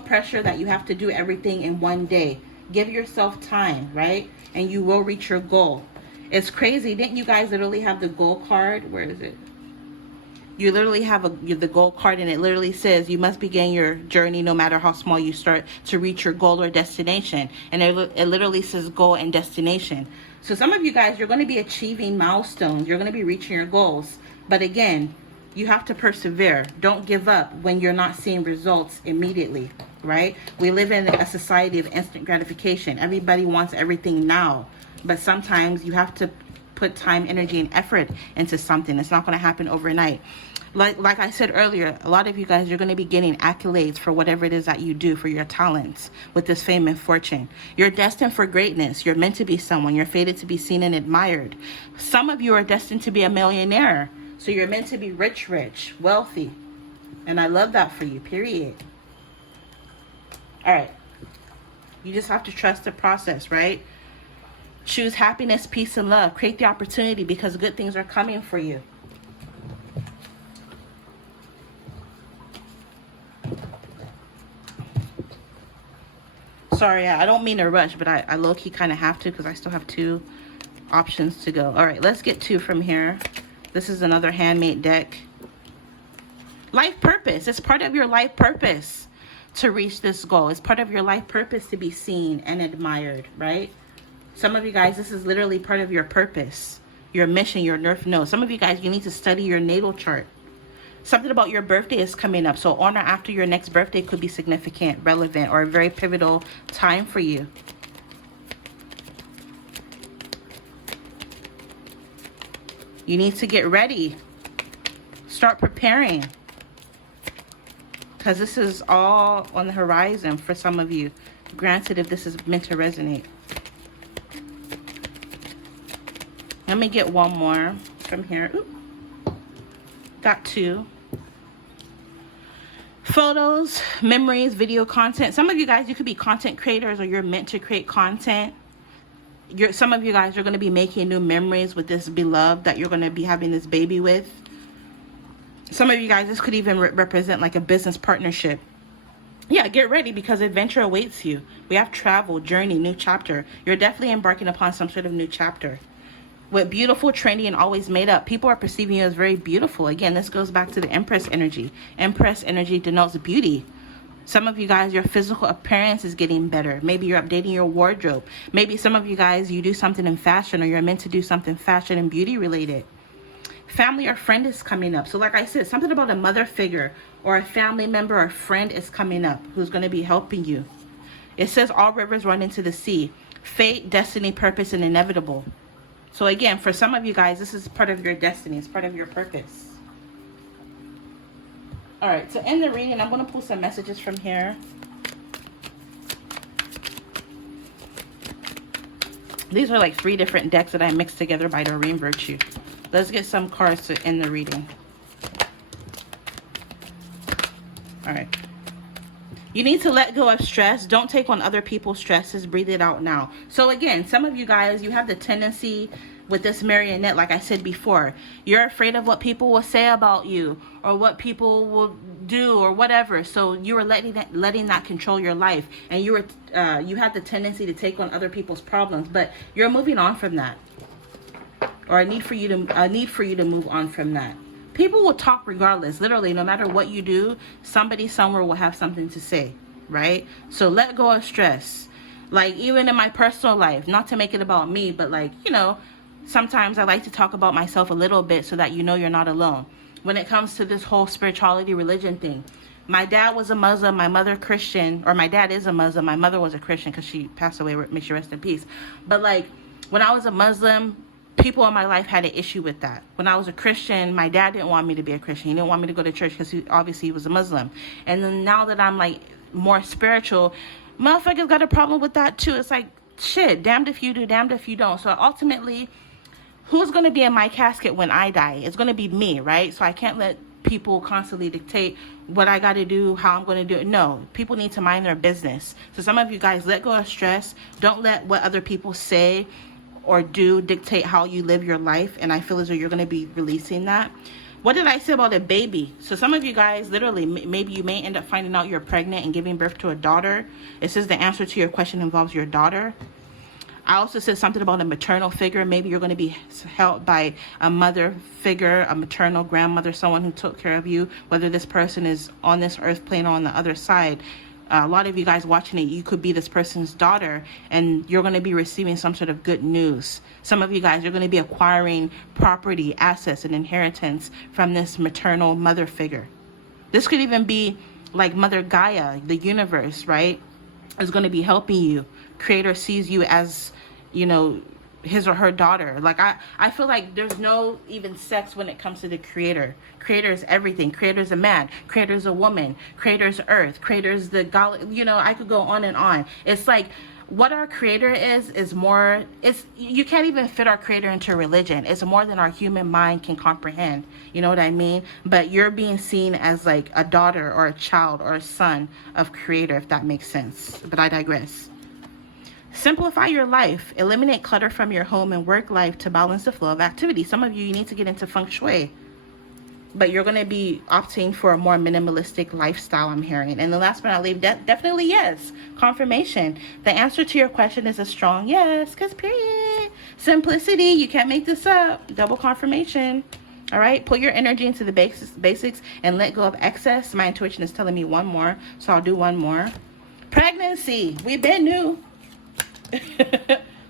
pressure that you have to do everything in one day. Give yourself time, right? And you will reach your goal. It's crazy. Didn't you guys literally have the goal card? Where is it? You literally have the goal card, and it literally says you must begin your journey no matter how small you start to reach your goal or destination. And it literally says goal and destination. So some of you guys, you're going to be achieving milestones. You're going to be reaching your goals. But again, you have to persevere. Don't give up when you're not seeing results immediately, right? We live in a society of instant gratification. Everybody wants everything now. But sometimes you have to put time, energy, and effort into something. It's not going to happen overnight. Like I said earlier, a lot of you guys, you're going to be getting accolades for whatever it is that you do, for your talents with this fame and fortune. You're destined for greatness. You're meant to be someone. You're fated to be seen and admired. Some of you are destined to be a millionaire. So you're meant to be rich, wealthy. And I love that for you, period. All right. You just have to trust the process, right? Choose happiness, peace, and love. Create the opportunity because good things are coming for you. Sorry, I don't mean to rush, but I low-key kind of have to because I still have 2 options to go. All right, let's get 2 from here. This is another handmade deck. Life purpose. It's part of your life purpose to reach this goal. It's part of your life purpose to be seen and admired, right? Some of you guys, this is literally part of your purpose, your mission, your North Node. Some of you guys, you need to study your natal chart. Something about your birthday is coming up. So on or after your next birthday could be significant, relevant, or a very pivotal time for you. You need to get ready. Start preparing. Because this is all on the horizon for some of you. Granted, if this is meant to resonate. Let me get one more from here. Ooh. Got 2. Photos, memories, video content. Some of you guys, you could be content creators, or you're meant to create content. Some of you guys are going to be making new memories with this beloved that you're going to be having this baby with. Some of you guys, this could even represent like a business partnership. Yeah, get ready because adventure awaits you. We have travel, journey, new chapter. You're definitely embarking upon some sort of new chapter. With beautiful, trendy, and always made up. People are perceiving you as very beautiful. Again, this goes back to the Empress energy. Empress energy denotes beauty. Some of you guys, your physical appearance is getting better. Maybe you're updating your wardrobe. Maybe some of you guys, you do something in fashion, or you're meant to do something fashion and beauty related. Family or friend is coming up. So like I said, something about a mother figure or a family member or friend is coming up who's going to be helping you. It says all rivers run into the sea. Fate, destiny, purpose, and inevitable. So again, for some of you guys, this is part of your destiny. It's part of your purpose. All right, to end the reading, I'm going to pull some messages from here. These are like 3 different decks that I mixed together by Doreen Virtue. Let's get some cards to end the reading. All right. You need to let go of stress. Don't take on other people's stresses. Breathe it out now. So again, some of you guys, you have the tendency with this marionette, like I said before, you're afraid of what people will say about you or what people will do or whatever. So you are letting that control your life, and you had the tendency to take on other people's problems, but you're moving on from that. Or a need for you to move on from that. People will talk regardless. Literally, no matter what you do, somebody somewhere will have something to say, right? So let go of stress. Like, even in my personal life, not to make it about me, but like, you know, sometimes I like to talk about myself a little bit so that you know you're not alone. When it comes to this whole spirituality, religion thing, my dad was a Muslim, my mother Christian, or my dad is a Muslim, my mother was a Christian because she passed away, may she rest in peace. But like, when I was a Muslim, people in my life had an issue with that. When I was a Christian, my dad didn't want me to be a Christian. He didn't want me to go to church because he was a Muslim. And then now that I'm like more spiritual, motherfuckers got a problem with that too. It's like, shit, damned if you do, damned if you don't. So ultimately, who's going to be in my casket when I die? It's going to be me, right? So I can't let people constantly dictate what I got to do, how I'm going to do it. No, people need to mind their business. So some of you guys, let go of stress. Don't let what other people say or do dictate how you live your life. And I feel as though you're going to be releasing that. What did I say about a baby? So some of you guys, literally, maybe you may end up finding out you're pregnant and giving birth to a daughter. It says the answer to your question involves your daughter. I also said something about a maternal figure. Maybe you're going to be helped by a mother figure, a maternal grandmother, someone who took care of you, whether this person is on this earth plane or on the other side. A lot of you guys watching it, you could be this person's daughter, and you're going to be receiving some sort of good news. Some of you guys, you're going to be acquiring property, assets, and inheritance from this maternal mother figure. This could even be like Mother Gaia, the universe, right? Is going to be helping you. Creator sees you as, you know, his or her daughter. Like I feel like there's no even sex when it comes to the creator. Creator is everything. Creator is a man. Creator is a woman. Creator is earth. Creator is the God. You know, I could go on and on. It's like what our creator is more, it's, you can't even fit our creator into religion. It's more than our human mind can comprehend. You know what I mean? But you're being seen as like a daughter or a child or a son of creator, if that makes sense. But I digress. Simplify your life. Eliminate clutter from your home and work life to balance the flow of activity. Some of you need to get into feng shui, but you're going to be opting for a more minimalistic lifestyle, I'm hearing. And the last but not least, definitely yes. Confirmation. The answer to your question is a strong yes, because period. Simplicity. You can't make this up. Double confirmation. All right. Put your energy into the basics and let go of excess. My intuition is telling me one more, so I'll do one more. Pregnancy. We've been new.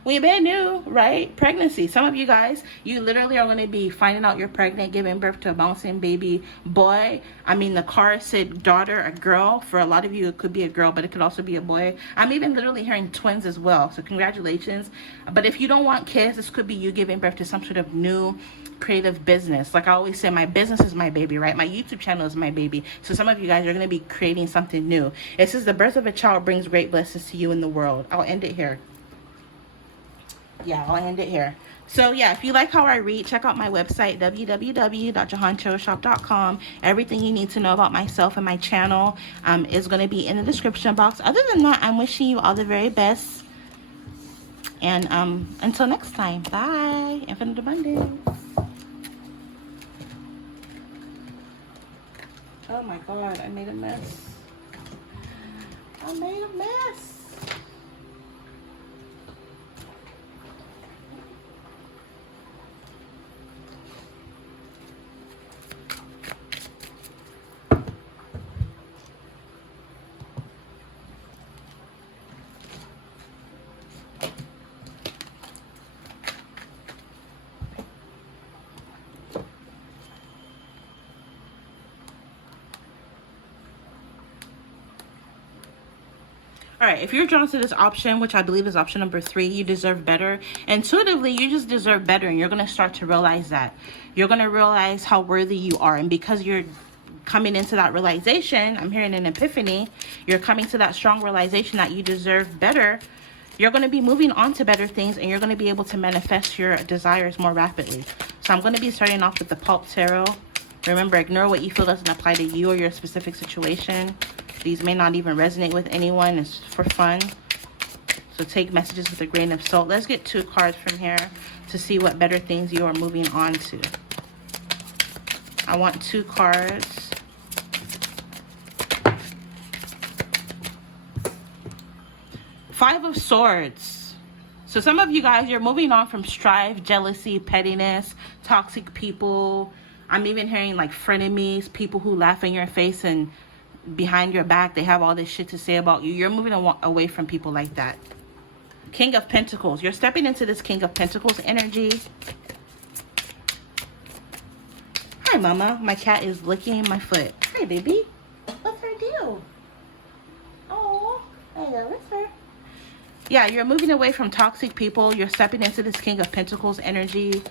We've been new, right? Pregnancy. Some of you guys, you literally are going to be finding out you're pregnant, giving birth to a bouncing baby boy. I mean, the card said daughter, a girl. For a lot of you, it could be a girl, but it could also be a boy. I'm even literally hearing twins as well. So congratulations. But if you don't want kids, this could be you giving birth to some sort of new creative business. Like I always say, my business is my baby, right? My YouTube channel is my baby. So some of you guys are going to be creating something new. It says the birth of a child brings great blessings to you in the world. I'll end it here. Yeah, I'll end it here. So yeah, if you like how I read, check out my website, www.jehantarotshop.com. Everything you need to know about myself and my channel is going to be in the description box. Other than that, I'm wishing you all the very best. And until next time, bye. Infinite abundance. Oh my God, I made a mess. I made a mess. All right, if you're drawn to this option, which I believe is option number 3, you deserve better. Intuitively, you just deserve better, and you're going to start to realize that. You're going to realize how worthy you are, and because you're coming into that realization, I'm hearing an epiphany, you're coming to that strong realization that you deserve better, you're going to be moving on to better things, and you're going to be able to manifest your desires more rapidly. So I'm going to be starting off with the Pulp Tarot. Remember, ignore what you feel doesn't apply to you or your specific situation. These may not even resonate with anyone. It's for fun. So take messages with a grain of salt. Let's get 2 cards from here to see what better things you are moving on to. I want 2 cards. Five of Swords. So some of you guys, you're moving on from strife, jealousy, pettiness, toxic people. I'm even hearing like frenemies, people who laugh in your face and behind your back, they have all this shit to say about you. You're moving away from people like that. King of Pentacles. You're stepping into this King of Pentacles energy. Hi, Mama. My cat is licking my foot. Hi, baby. What's her deal? Oh, I love her. Yeah, you're moving away from toxic people. You're stepping into this King of Pentacles energy.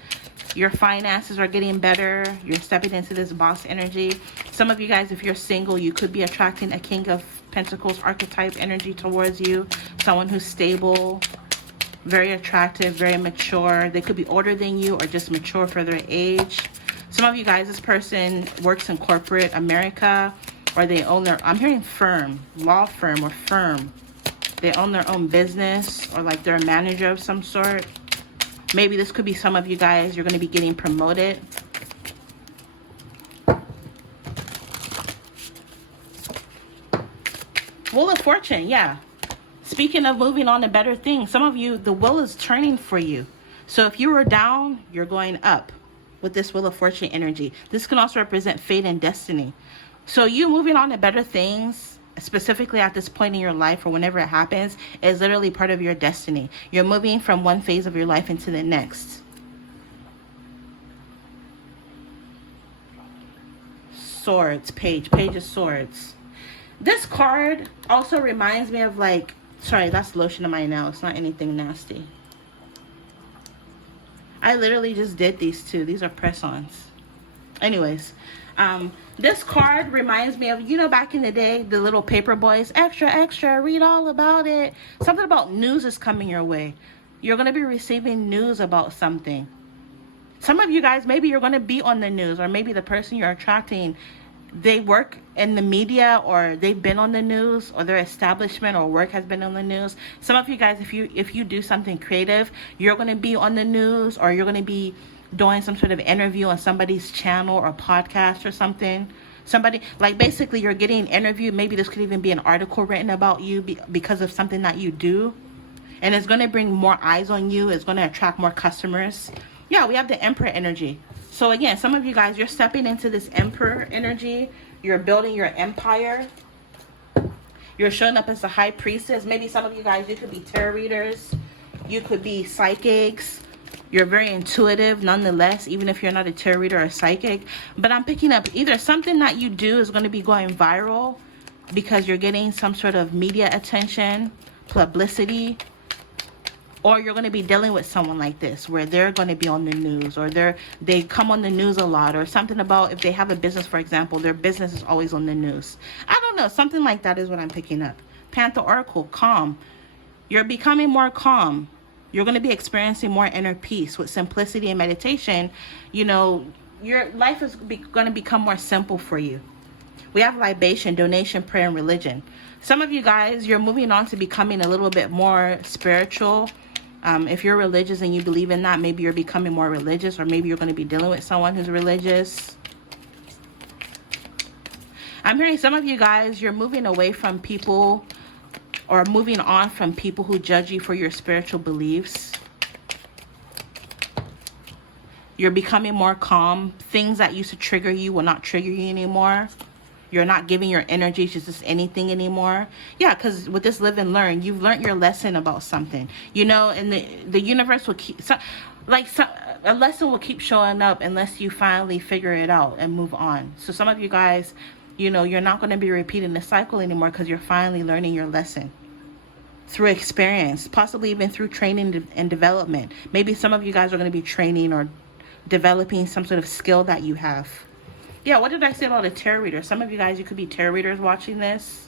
Your finances are getting better. You're stepping into this boss energy. Some of you guys, if you're single, you could be attracting a King of Pentacles archetype energy towards you. Someone who's stable. very attractive, very mature. They could be older than you or just mature for their age. Some of you guys, this person works in corporate America, or they own their, I'm hearing firm, law firm or firm. They own their own business, or like they're a manager of some sort. Maybe this could be some of you guys, you're going to be getting promoted. Wheel of Fortune, yeah. Speaking of moving on to better things, some of you, the wheel is turning for you. So if you were down, you're going up with this Wheel of Fortune energy. This can also represent fate and destiny. So you moving on to better things, specifically at this point in your life or whenever it happens, is literally part of your destiny. You're moving from one phase of your life into the next. Swords, Page of Swords. This card also reminds me of like, sorry, that's lotion on my nail. It's not anything nasty. I literally just did these two. These are press-ons. Anyways, this card reminds me of, you know, back in the day, the little paper boys, extra, extra, read all about it. Something about news is coming your way. You're going to be receiving news about something. Some of you guys, maybe you're going to be on the news, or maybe the person you're attracting, they work in the media, or they've been on the news, or their establishment or work has been on the news. Some of you guys, if you do something creative, you're going to be on the news, or you're going to be doing some sort of interview on somebody's channel or podcast or something. Somebody, like, basically you're getting interviewed. Maybe this could even be an article written about you because of something that you do, and it's going to bring more eyes on you. It's going to attract more customers. Yeah, we have the Emperor energy. So again, some of you guys, you're stepping into this Emperor energy. You're building your empire. You're showing up as a high priestess. Maybe some of you guys, you could be tarot readers. You could be psychics. You're very intuitive nonetheless, even if you're not a tarot reader or a psychic. But I'm picking up either something that you do is going to be going viral because you're getting some sort of media attention, publicity, or you're going to be dealing with someone like this where they're going to be on the news, or they come on the news a lot, or something about if they have a business, for example, their business is always on the news. I don't know, something like that is what I'm picking up. Panther Oracle, calm. You're becoming more calm. You're going to be experiencing more inner peace with simplicity and meditation. You know, your life is going to become more simple for you. We have libation, donation, prayer, and religion. Some of you guys, you're moving on to becoming a little bit more spiritual. If you're religious and you believe in that, maybe you're becoming more religious, or maybe you're going to be dealing with someone who's religious. I'm hearing some of you guys, you're moving away from people, or moving on from people who judge you for your spiritual beliefs. You're becoming more calm. Things that used to trigger you will not trigger you anymore. You're not giving your energy to just anything anymore. Yeah, because with this live and learn, you've learned your lesson about something. You know, and the universe will keep, a lesson will keep showing up unless you finally figure it out and move on. So some of you guys, you know, you're not going to be repeating the cycle anymore because you're finally learning your lesson through experience, possibly even through training and development. Maybe some of you guys are going to be training or developing some sort of skill that you have. Yeah, what did I say about a tarot reader? Some of you guys, you could be tarot readers watching this.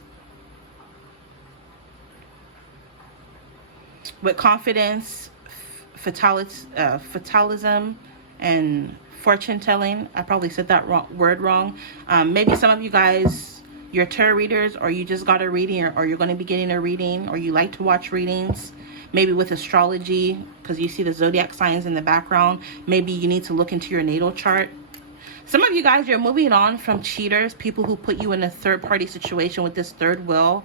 With confidence, fatalism, and fortune telling. I probably said that word wrong. Maybe some of you guys, you're tarot readers, or you just got a reading, or you're going to be getting a reading, or you like to watch readings. Maybe with astrology, because you see the zodiac signs in the background. Maybe you need to look into your natal chart. Some of you guys, you're moving on from cheaters, people who put you in a third-party situation with this third wheel.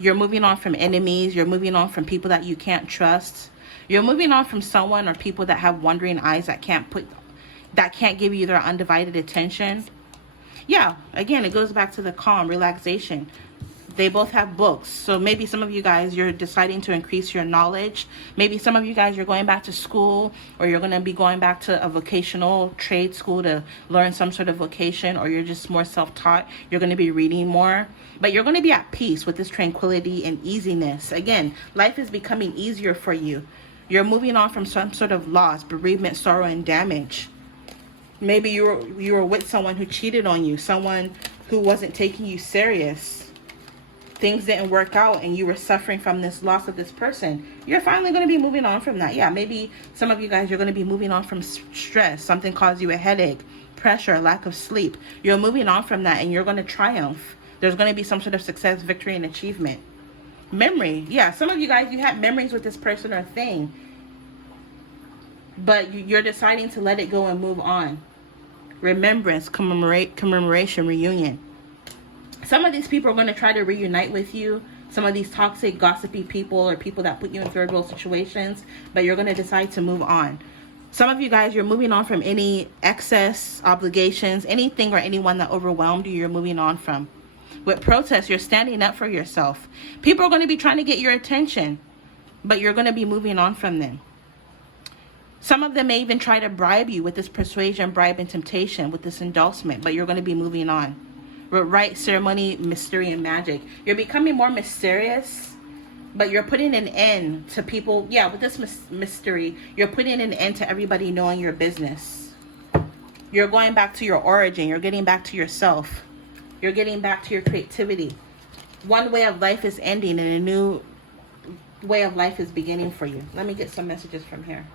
You're moving on from enemies. You're moving on from people that you can't trust. You're moving on from someone or people that have wandering eyes that can't give you their undivided attention. Yeah, again, it goes back to the calm, relaxation. They both have books. So maybe some of you guys, you're deciding to increase your knowledge. Maybe some of you guys, you're going back to school, or you're going to be going back to a vocational trade school to learn some sort of vocation, or you're just more self-taught. You're going to be reading more. But you're going to be at peace with this tranquility and easiness. Again, life is becoming easier for you. You're moving on from some sort of loss, bereavement, sorrow, and damage. Maybe you were with someone who cheated on you, someone who wasn't taking you serious. things didn't work out and you were suffering from this loss of this person, you're finally going to be moving on from that. Yeah, maybe some of you guys, you're going to be moving on from stress. Something caused you a headache, pressure, lack of sleep. You're moving on from that and you're going to triumph. There's going to be some sort of success, victory, and achievement. Memory. Yeah, some of you guys, you had memories with this person or thing, but you're deciding to let it go and move on. Remembrance, commemoration, reunion. Some of these people are going to try to reunite with you. Some of these toxic, gossipy people or people that put you in third world situations, but you're going to decide to move on. Some of you guys, you're moving on from any excess obligations, anything or anyone that overwhelmed you, you're moving on from. With protest, you're standing up for yourself. People are going to be trying to get your attention, but you're going to be moving on from them. Some of them may even try to bribe you with this persuasion, bribe, and temptation, with this endorsement, but you're going to be moving on. Right, ceremony, mystery, and magic. You're becoming more mysterious, but you're putting an end to people. Yeah, with this mystery, you're putting an end to everybody knowing your business. You're going back to your origin. You're getting back to yourself. You're getting back to your creativity. One way of life is ending and a new way of life is beginning for you. Let me get some messages from here.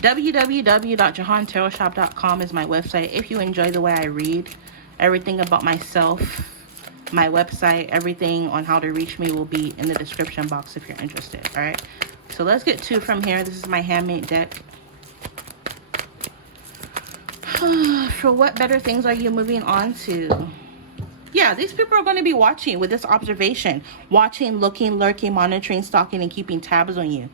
www.jehantarotshop.com is my website. If you enjoy the way I read, everything about myself, my website, everything on how to reach me will be in the description box if you're interested. All right, so let's get two from here. This is my handmade deck. For what better things are you moving on to? Yeah, these people are going to be watching with this observation, watching, looking, lurking, monitoring, stalking, and keeping tabs on you.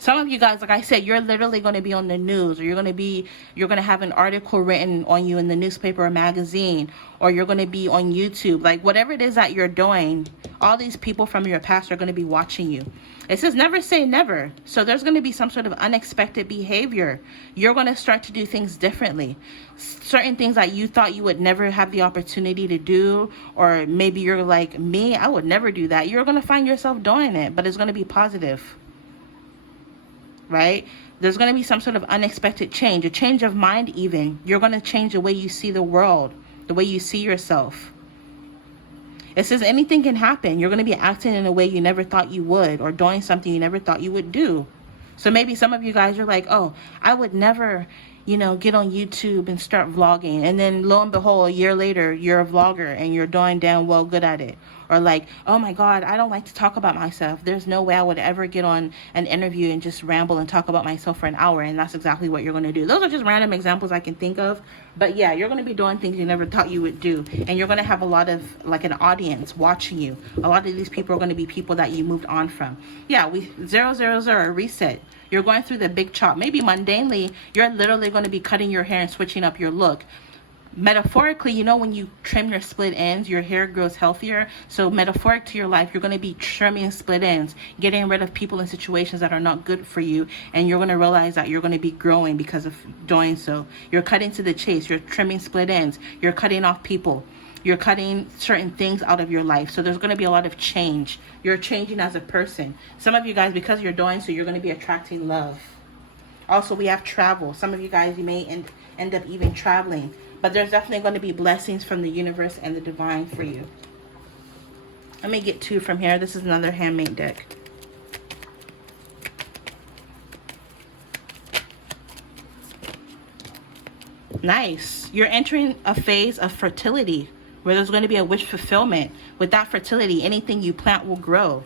Some of you guys, like I said, you're literally going to be on the news, or you're going to have an article written on you in the newspaper or magazine, or you're going to be on YouTube. Like whatever it is that you're doing, all these people from your past are going to be watching you. It says never say never. So there's going to be some sort of unexpected behavior. You're going to start to do things differently. Certain things that you thought you would never have the opportunity to do, or maybe you're like, me, I would never do that. You're going to find yourself doing it, but it's going to be positive. Right? There's going to be some sort of unexpected change, a change of mind even. You're going to change the way you see the world, the way you see yourself. It says anything can happen. You're going to be acting in a way you never thought you would, or doing something you never thought you would do. So maybe some of you guys are like, oh, I would never, get on YouTube and start vlogging. And then lo and behold, a year later, you're a vlogger and you're doing damn well good at it. Or like, oh my God, I don't like to talk about myself. There's no way I would ever get on an interview and just ramble and talk about myself for an hour. And that's exactly what you're going to do. Those are just random examples I can think of. But yeah, you're going to be doing things you never thought you would do. And you're going to have a lot of, like, an audience watching you. A lot of these people are going to be people that you moved on from. Yeah, 000, a reset. You're going through the big chop. Maybe mundanely, you're literally going to be cutting your hair and switching up your look. Metaphorically, when you trim your split ends, your hair grows healthier. So metaphoric to your life, you're going to be trimming split ends, getting rid of people in situations that are not good for you. And you're going to realize that you're going to be growing because of doing so. You're cutting to the chase. You're trimming split ends. You're cutting off people. You're cutting certain things out of your life. So there's going to be a lot of change. You're changing as a person. Some of you guys, because you're doing so, you're going to be attracting love. Also, we have travel. Some of you guys, you may end up even traveling. But there's definitely going to be blessings from the universe and the divine for you. Let me get two from here. This is another handmade deck. Nice. You're entering a phase of fertility where there's going to be a wish fulfillment. With that fertility, anything you plant will grow.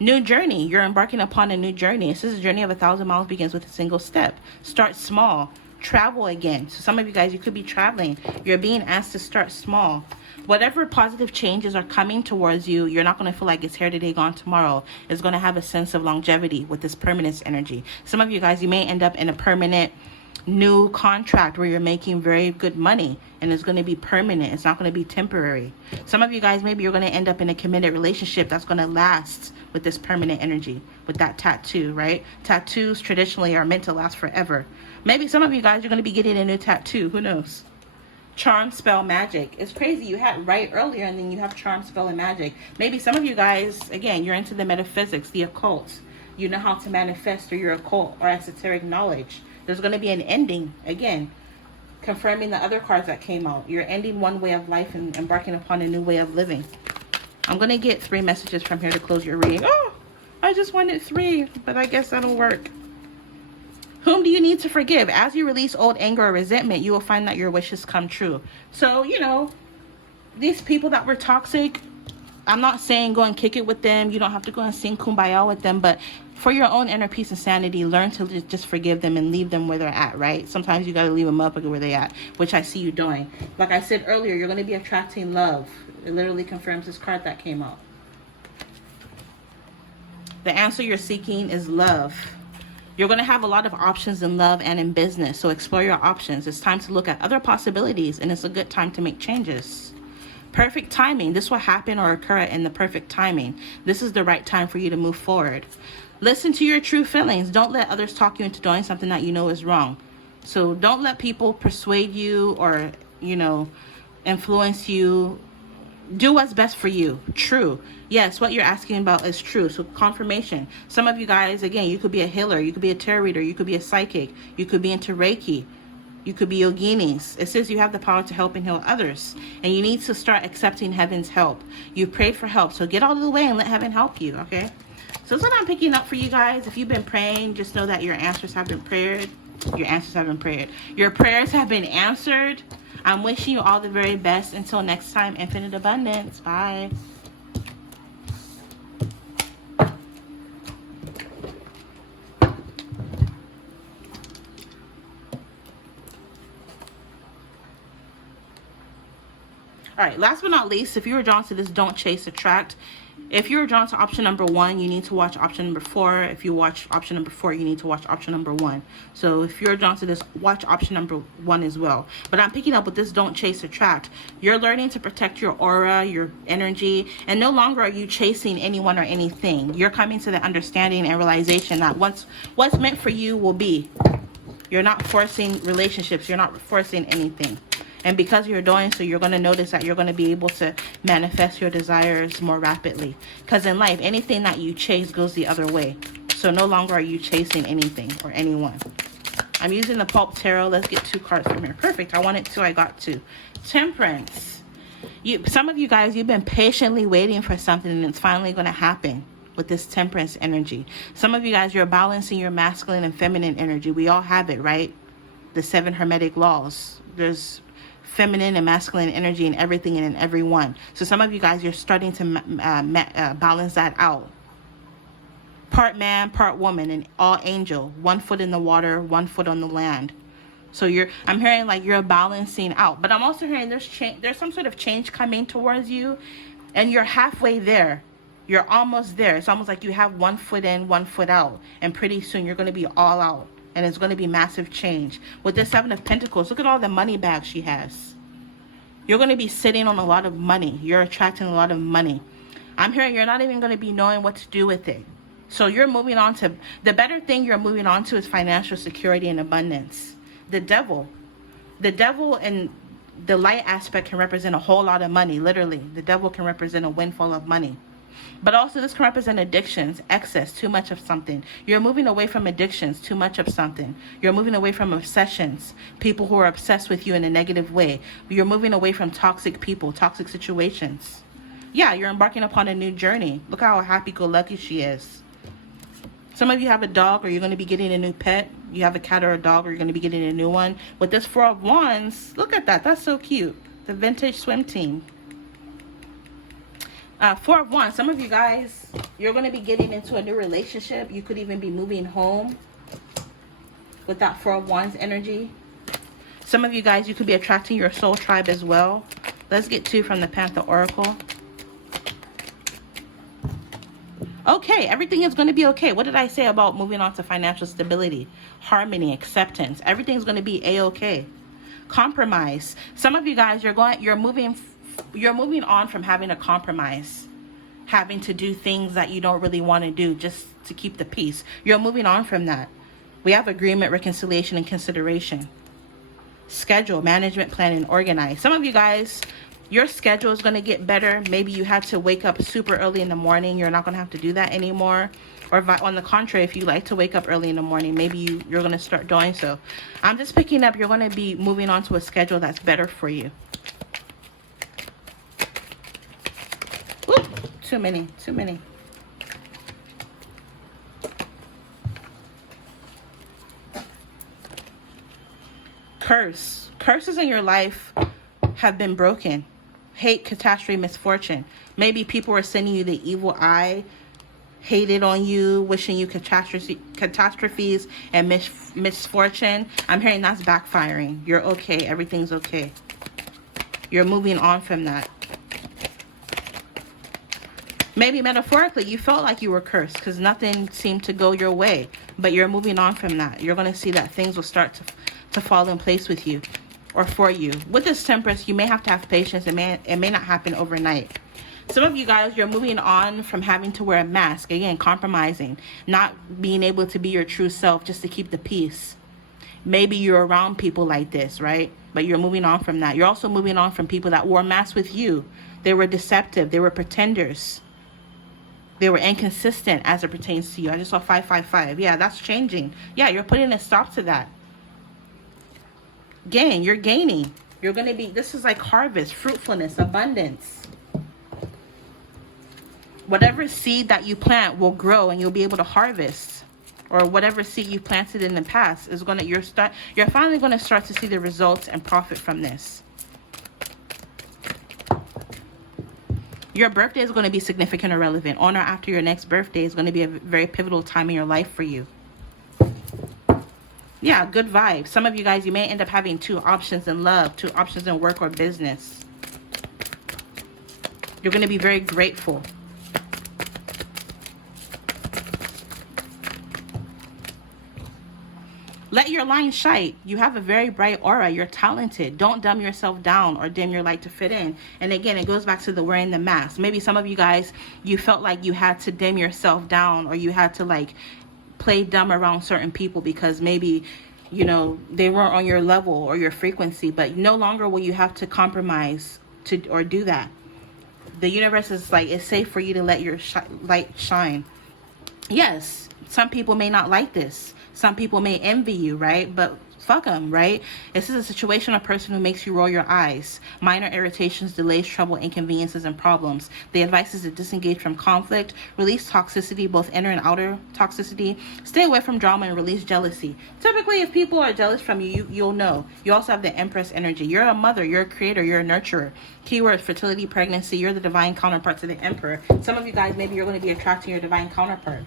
New journey. You're embarking upon a new journey. This is a journey of 1,000 miles begins with a single step. Start small. Travel again. So some of you guys, you could be traveling. You're being asked to start small. Whatever positive changes are coming towards you, you're not going to feel like it's here today, gone tomorrow. It's going to have a sense of longevity with this permanence energy. Some of you guys, you may end up in a permanent new contract where you're making very good money, and it's going to be permanent. It's not going to be temporary. Some of you guys, maybe you're going to end up in a committed relationship that's going to last with this permanent energy, with that tattoo, right? Tattoos traditionally are meant to last forever. Maybe some of you guys are going to be getting a new tattoo. Who knows? Charm, spell, magic. It's crazy. You had right earlier, and then you have charm, spell, and magic. Maybe some of you guys, again, you're into the metaphysics, the occult. You know how to manifest through your occult or esoteric knowledge. There's going to be an ending. Again, confirming the other cards that came out. You're ending one way of life and embarking upon a new way of living. I'm going to get 3 messages from here to close your reading. Oh, I just wanted 3, but I guess that'll work. Whom do you need to forgive? As you release old anger or resentment, you will find that your wishes come true. So, you know, these people that were toxic, I'm not saying go and kick it with them. You don't have to go and sing kumbaya with them. But for your own inner peace and sanity, learn to just forgive them and leave them where they're at, right? Sometimes you got to leave them up where they're at, which I see you doing. Like I said earlier, you're going to be attracting love. It literally confirms this card that came out. The answer you're seeking is love. You're going to have a lot of options in love and in business. So explore your options. It's time to look at other possibilities, and it's a good time to make changes. Perfect timing. This will happen or occur in the perfect timing. This is the right time for you to move forward. Listen to your true feelings. Don't let others talk you into doing something that you know is wrong. So don't let people persuade you or, you know, influence you. Do what's best for you. True. Yes, what you're asking about is true. So confirmation. Some of you guys, again, you could be a healer. You could be a tarot reader. You could be a psychic. You could be into Reiki. You could be yoginis. It says you have the power to help and heal others. And you need to start accepting heaven's help. You prayed for help. So get out of the way and let heaven help you, okay? So that's what I'm picking up for you guys. If you've been praying, just know that your answers have been prayed. Your answers have been prayed. Your prayers have been answered. I'm wishing you all the very best. Until next time, infinite abundance. Bye. All right, last but not least, if you were drawn to this don't chase, attract. If you were drawn to option number 1, you need to watch option number 4. If you watch option number 4, you need to watch option number 1. So if you're drawn to this, watch option number 1 as well. But I'm picking up with this don't chase, attract. You're learning to protect your aura, your energy, and no longer are you chasing anyone or anything. You're coming to the understanding and realization that what's meant for you will be. You're not forcing relationships. You're not forcing anything. And because you're doing so, you're going to notice that you're going to be able to manifest your desires more rapidly. Because in life, anything that you chase goes the other way. So no longer are you chasing anything or anyone. I'm using the Pulp Tarot. Let's get 2 cards from here. Perfect. I wanted 2. I got 2. Temperance. Some of you guys, you've been patiently waiting for something, and it's finally going to happen with this temperance energy. Some of you guys, you're balancing your masculine and feminine energy. We all have it, right? The 7 hermetic laws. There's feminine and masculine energy in everything and in everyone. So some of you guys, you're starting to balance that out. Part man, part woman, and all angel. 1 foot in the water, 1 foot on the land. So I'm hearing like you're balancing out. But I'm also hearing there's some sort of change coming towards you, and you're halfway there. You're almost there. It's almost like you have 1 foot in, 1 foot out, and pretty soon you're going to be all out. And it's going to be massive change. With the 7 of Pentacles, look at all the money bags she has. You're going to be sitting on a lot of money. You're attracting a lot of money. I'm hearing you're not even going to be knowing what to do with it. So you're moving on to, the better thing you're moving on to is financial security and abundance. The devil and the light aspect can represent a whole lot of money, literally. The devil can represent a windfall of money. But also this can represent addictions, excess, too much of something. You're moving away from addictions, too much of something. You're moving away from obsessions, people who are obsessed with you in a negative way. You're moving away from toxic people, toxic situations. Yeah, you're embarking upon a new journey. Look how happy-go-lucky she is. Some of you have a dog, or you're going to be getting a new pet. You have a cat or a dog, or you're going to be getting a new one. With this 4 of Wands, look at that. That's so cute. The vintage swim team. 4 of Wands. Some of you guys, you're going to be getting into a new relationship. You could even be moving home with that 4 of Wands energy. Some of you guys, you could be attracting your soul tribe as well. Let's get 2 from the Panther Oracle. Okay, everything is going to be okay. What did I say about moving on to financial stability, harmony, acceptance? Everything's going to be a-okay. Compromise. Some of you guys, you're moving on from having a compromise, having to do things that you don't really want to do just to keep the peace. You're moving on from that. We have agreement, reconciliation, and consideration. Schedule, management, plan, and organize. Some of you guys, Your schedule is going to get better. Maybe you had to wake up super early in the morning. You're not going to have to do that anymore. Or on the contrary, if you like to wake up early in the morning, maybe you're going to start doing so. I'm just picking up, you're going to be moving on to a schedule that's better for you. Ooh, too many. Curses in your life have been broken. Hate, catastrophe, misfortune. Maybe people are sending you the evil eye, hated on you, wishing you catastrophes and misfortune. I'm hearing that's backfiring. You're okay. Everything's okay. You're moving on from that. Maybe metaphorically, you felt like you were cursed because nothing seemed to go your way. But you're moving on from that. You're going to see that things will start to fall in place with you or for you. With this Temperance, you may have to have patience. It may not happen overnight. Some of you guys, you're moving on from having to wear a mask. Again, compromising. Not being able to be your true self just to keep the peace. Maybe you're around people like this, right? But you're moving on from that. You're also moving on from people that wore masks with you. They were deceptive. They were pretenders. They were inconsistent as it pertains to you. I just saw 555. Yeah, that's changing. Yeah, you're putting a stop to that. You're gaining. You're going to be, this is like harvest, fruitfulness, abundance. Whatever seed that you plant will grow and you'll be able to harvest. Or whatever seed you planted in the past is going to, you're finally going to start to see the results and profit from this. Your birthday is going to be significant or relevant. On or after your next birthday is going to be a very pivotal time in your life for you. Yeah, good vibes. Some of you guys, you may end up having 2 options in love, 2 options in work or business. You're going to be very grateful. Let your light shine. You have a very bright aura. You're talented. Don't dumb yourself down or dim your light to fit in. And again, it goes back to the wearing the mask. Maybe some of you guys, you felt like you had to dim yourself down or you had to like play dumb around certain people because maybe, you know, they weren't on your level or your frequency. But no longer will you have to compromise or do that. The universe is like, it's safe for you to let your light shine. Yes, some people may not like this. Some people may envy you, right? But fuck them, right? This is a situation or person who makes you roll your eyes. Minor irritations, delays, trouble, inconveniences, and problems. The advice is to disengage from conflict, release toxicity, both inner and outer toxicity. Stay away from drama and release jealousy. Typically, if people are jealous from you, you'll know. You also have the Empress energy. You're a mother, you're a creator, you're a nurturer. Keywords, fertility, pregnancy. You're the divine counterpart to the Emperor. Some of you guys, maybe you're going to be attracting your divine counterpart.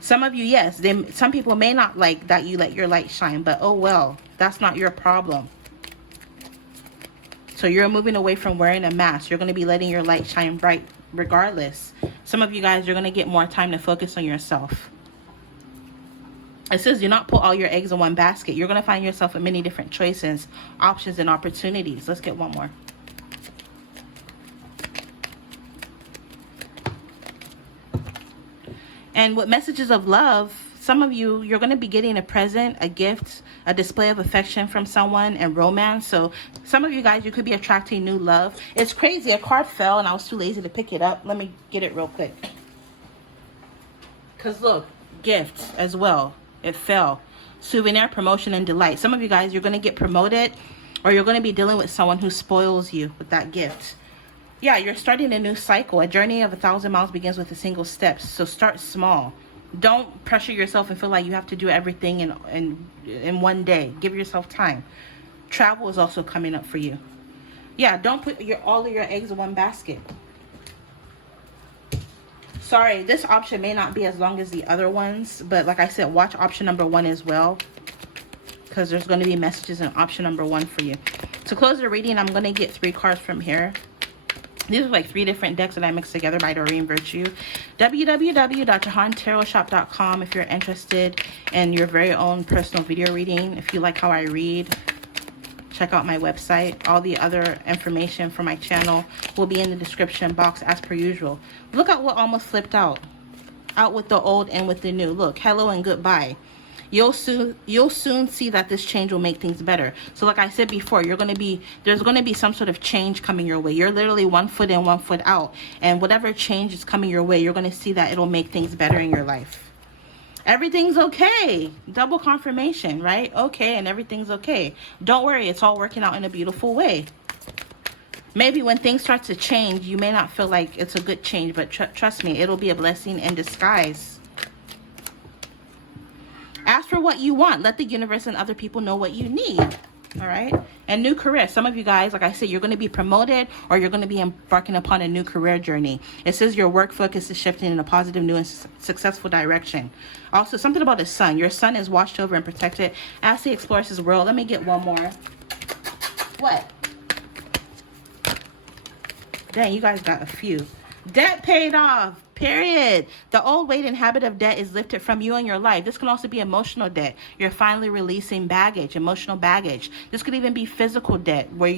Some of you, yes, some people may not like that you let your light shine, but oh well, that's not your problem. So you're moving away from wearing a mask. You're going to be letting your light shine bright regardless. Some of you guys, you're going to get more time to focus on yourself. It says do not put all your eggs in one basket. You're going to find yourself with many different choices, options, and opportunities. Let's get one more. And with messages of love, some of you, you're going to be getting a present, a gift, a display of affection from someone and romance. So some of you guys, you could be attracting new love. It's crazy. A card fell and I was too lazy to pick it up. Let me get it real quick. Because look, gifts as well. It fell. Souvenir, promotion, and delight. Some of you guys, you're going to get promoted or you're going to be dealing with someone who spoils you with that gift. Yeah, you're starting a new cycle. A journey of 1,000 miles begins with a single step. So start small. Don't pressure yourself and feel like you have to do everything in one day. Give yourself time. Travel is also coming up for you. Yeah, don't put all of your eggs in one basket. Sorry, this option may not be as long as the other ones. But like I said, watch option number 1 as well. Because there's going to be messages in option number 1 for you. To close the reading, I'm going to get 3 cards from here. These are like 3 different decks that I mixed together by Doreen Virtue. www.JehanTarotShop.com if you're interested in your very own personal video reading. If you like how I read, check out my website. All the other information for my channel will be in the description box as per usual. Look at what almost flipped out. Out with the old and with the new. Look, hello and goodbye. you'll soon see that this change will make things better. So like I said before, there's going to be some sort of change coming your way. You're literally 1 foot in, 1 foot out, and whatever change is coming your way, you're going to see that it'll make things better in your life. Everything's okay. Double confirmation, right? Okay, and everything's okay. Don't worry, it's all working out in a beautiful way. Maybe when things start to change, you may not feel like it's a good change, but trust me, it'll be a blessing in disguise. Ask for what you want. Let the universe and other people know what you need. All right? And new career. Some of you guys, like I said, you're going to be promoted, or you're going to be embarking upon a new career journey. It says your work focus is shifting in a positive, new, and successful direction. Also, something about the sun. Your son is watched over and protected as he explores his world. Let me get one more. What? Dang, you guys got a few. Debt paid off, period. The old weight and habit of debt is lifted from you and your life. This can also be emotional debt. You're finally releasing baggage, emotional baggage. This could even be physical debt, where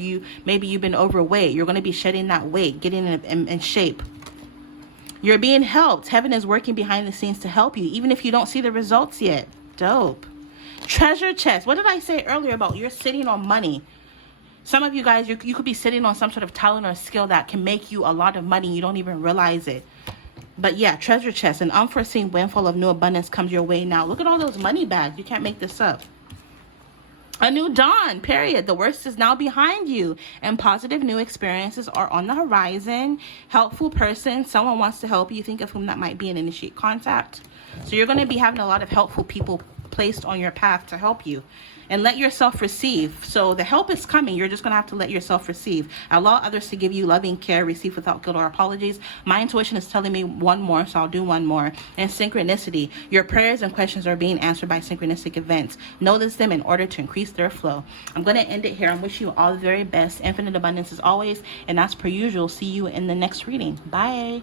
maybe you've been overweight. You're going to be shedding that weight, getting in shape. You're being helped. Heaven is working behind the scenes to help you, even if you don't see the results yet. Dope. Treasure chest. What did I say earlier about you're sitting on money? Some of you guys, you could be sitting on some sort of talent or skill that can make you a lot of money. You don't even realize it. But yeah, treasure chest, an unforeseen windfall of new abundance comes your way now. Look at all those money bags. You can't make this up. A new dawn, period. The worst is now behind you, and positive new experiences are on the horizon. Helpful person, someone wants to help you. Think of whom that might be and initiate contact. So you're going to be having a lot of helpful people placed on your path to help you. And let yourself receive. So the help is coming. You're just going to have to let yourself receive. Allow others to give you loving care. Receive without guilt or apologies. My intuition is telling me one more, so I'll do one more. And synchronicity. Your prayers and questions are being answered by synchronistic events. Notice them in order to increase their flow. I'm going to end it here. I'm wishing you all the very best. Infinite abundance as always. And as per usual, see you in the next reading. Bye.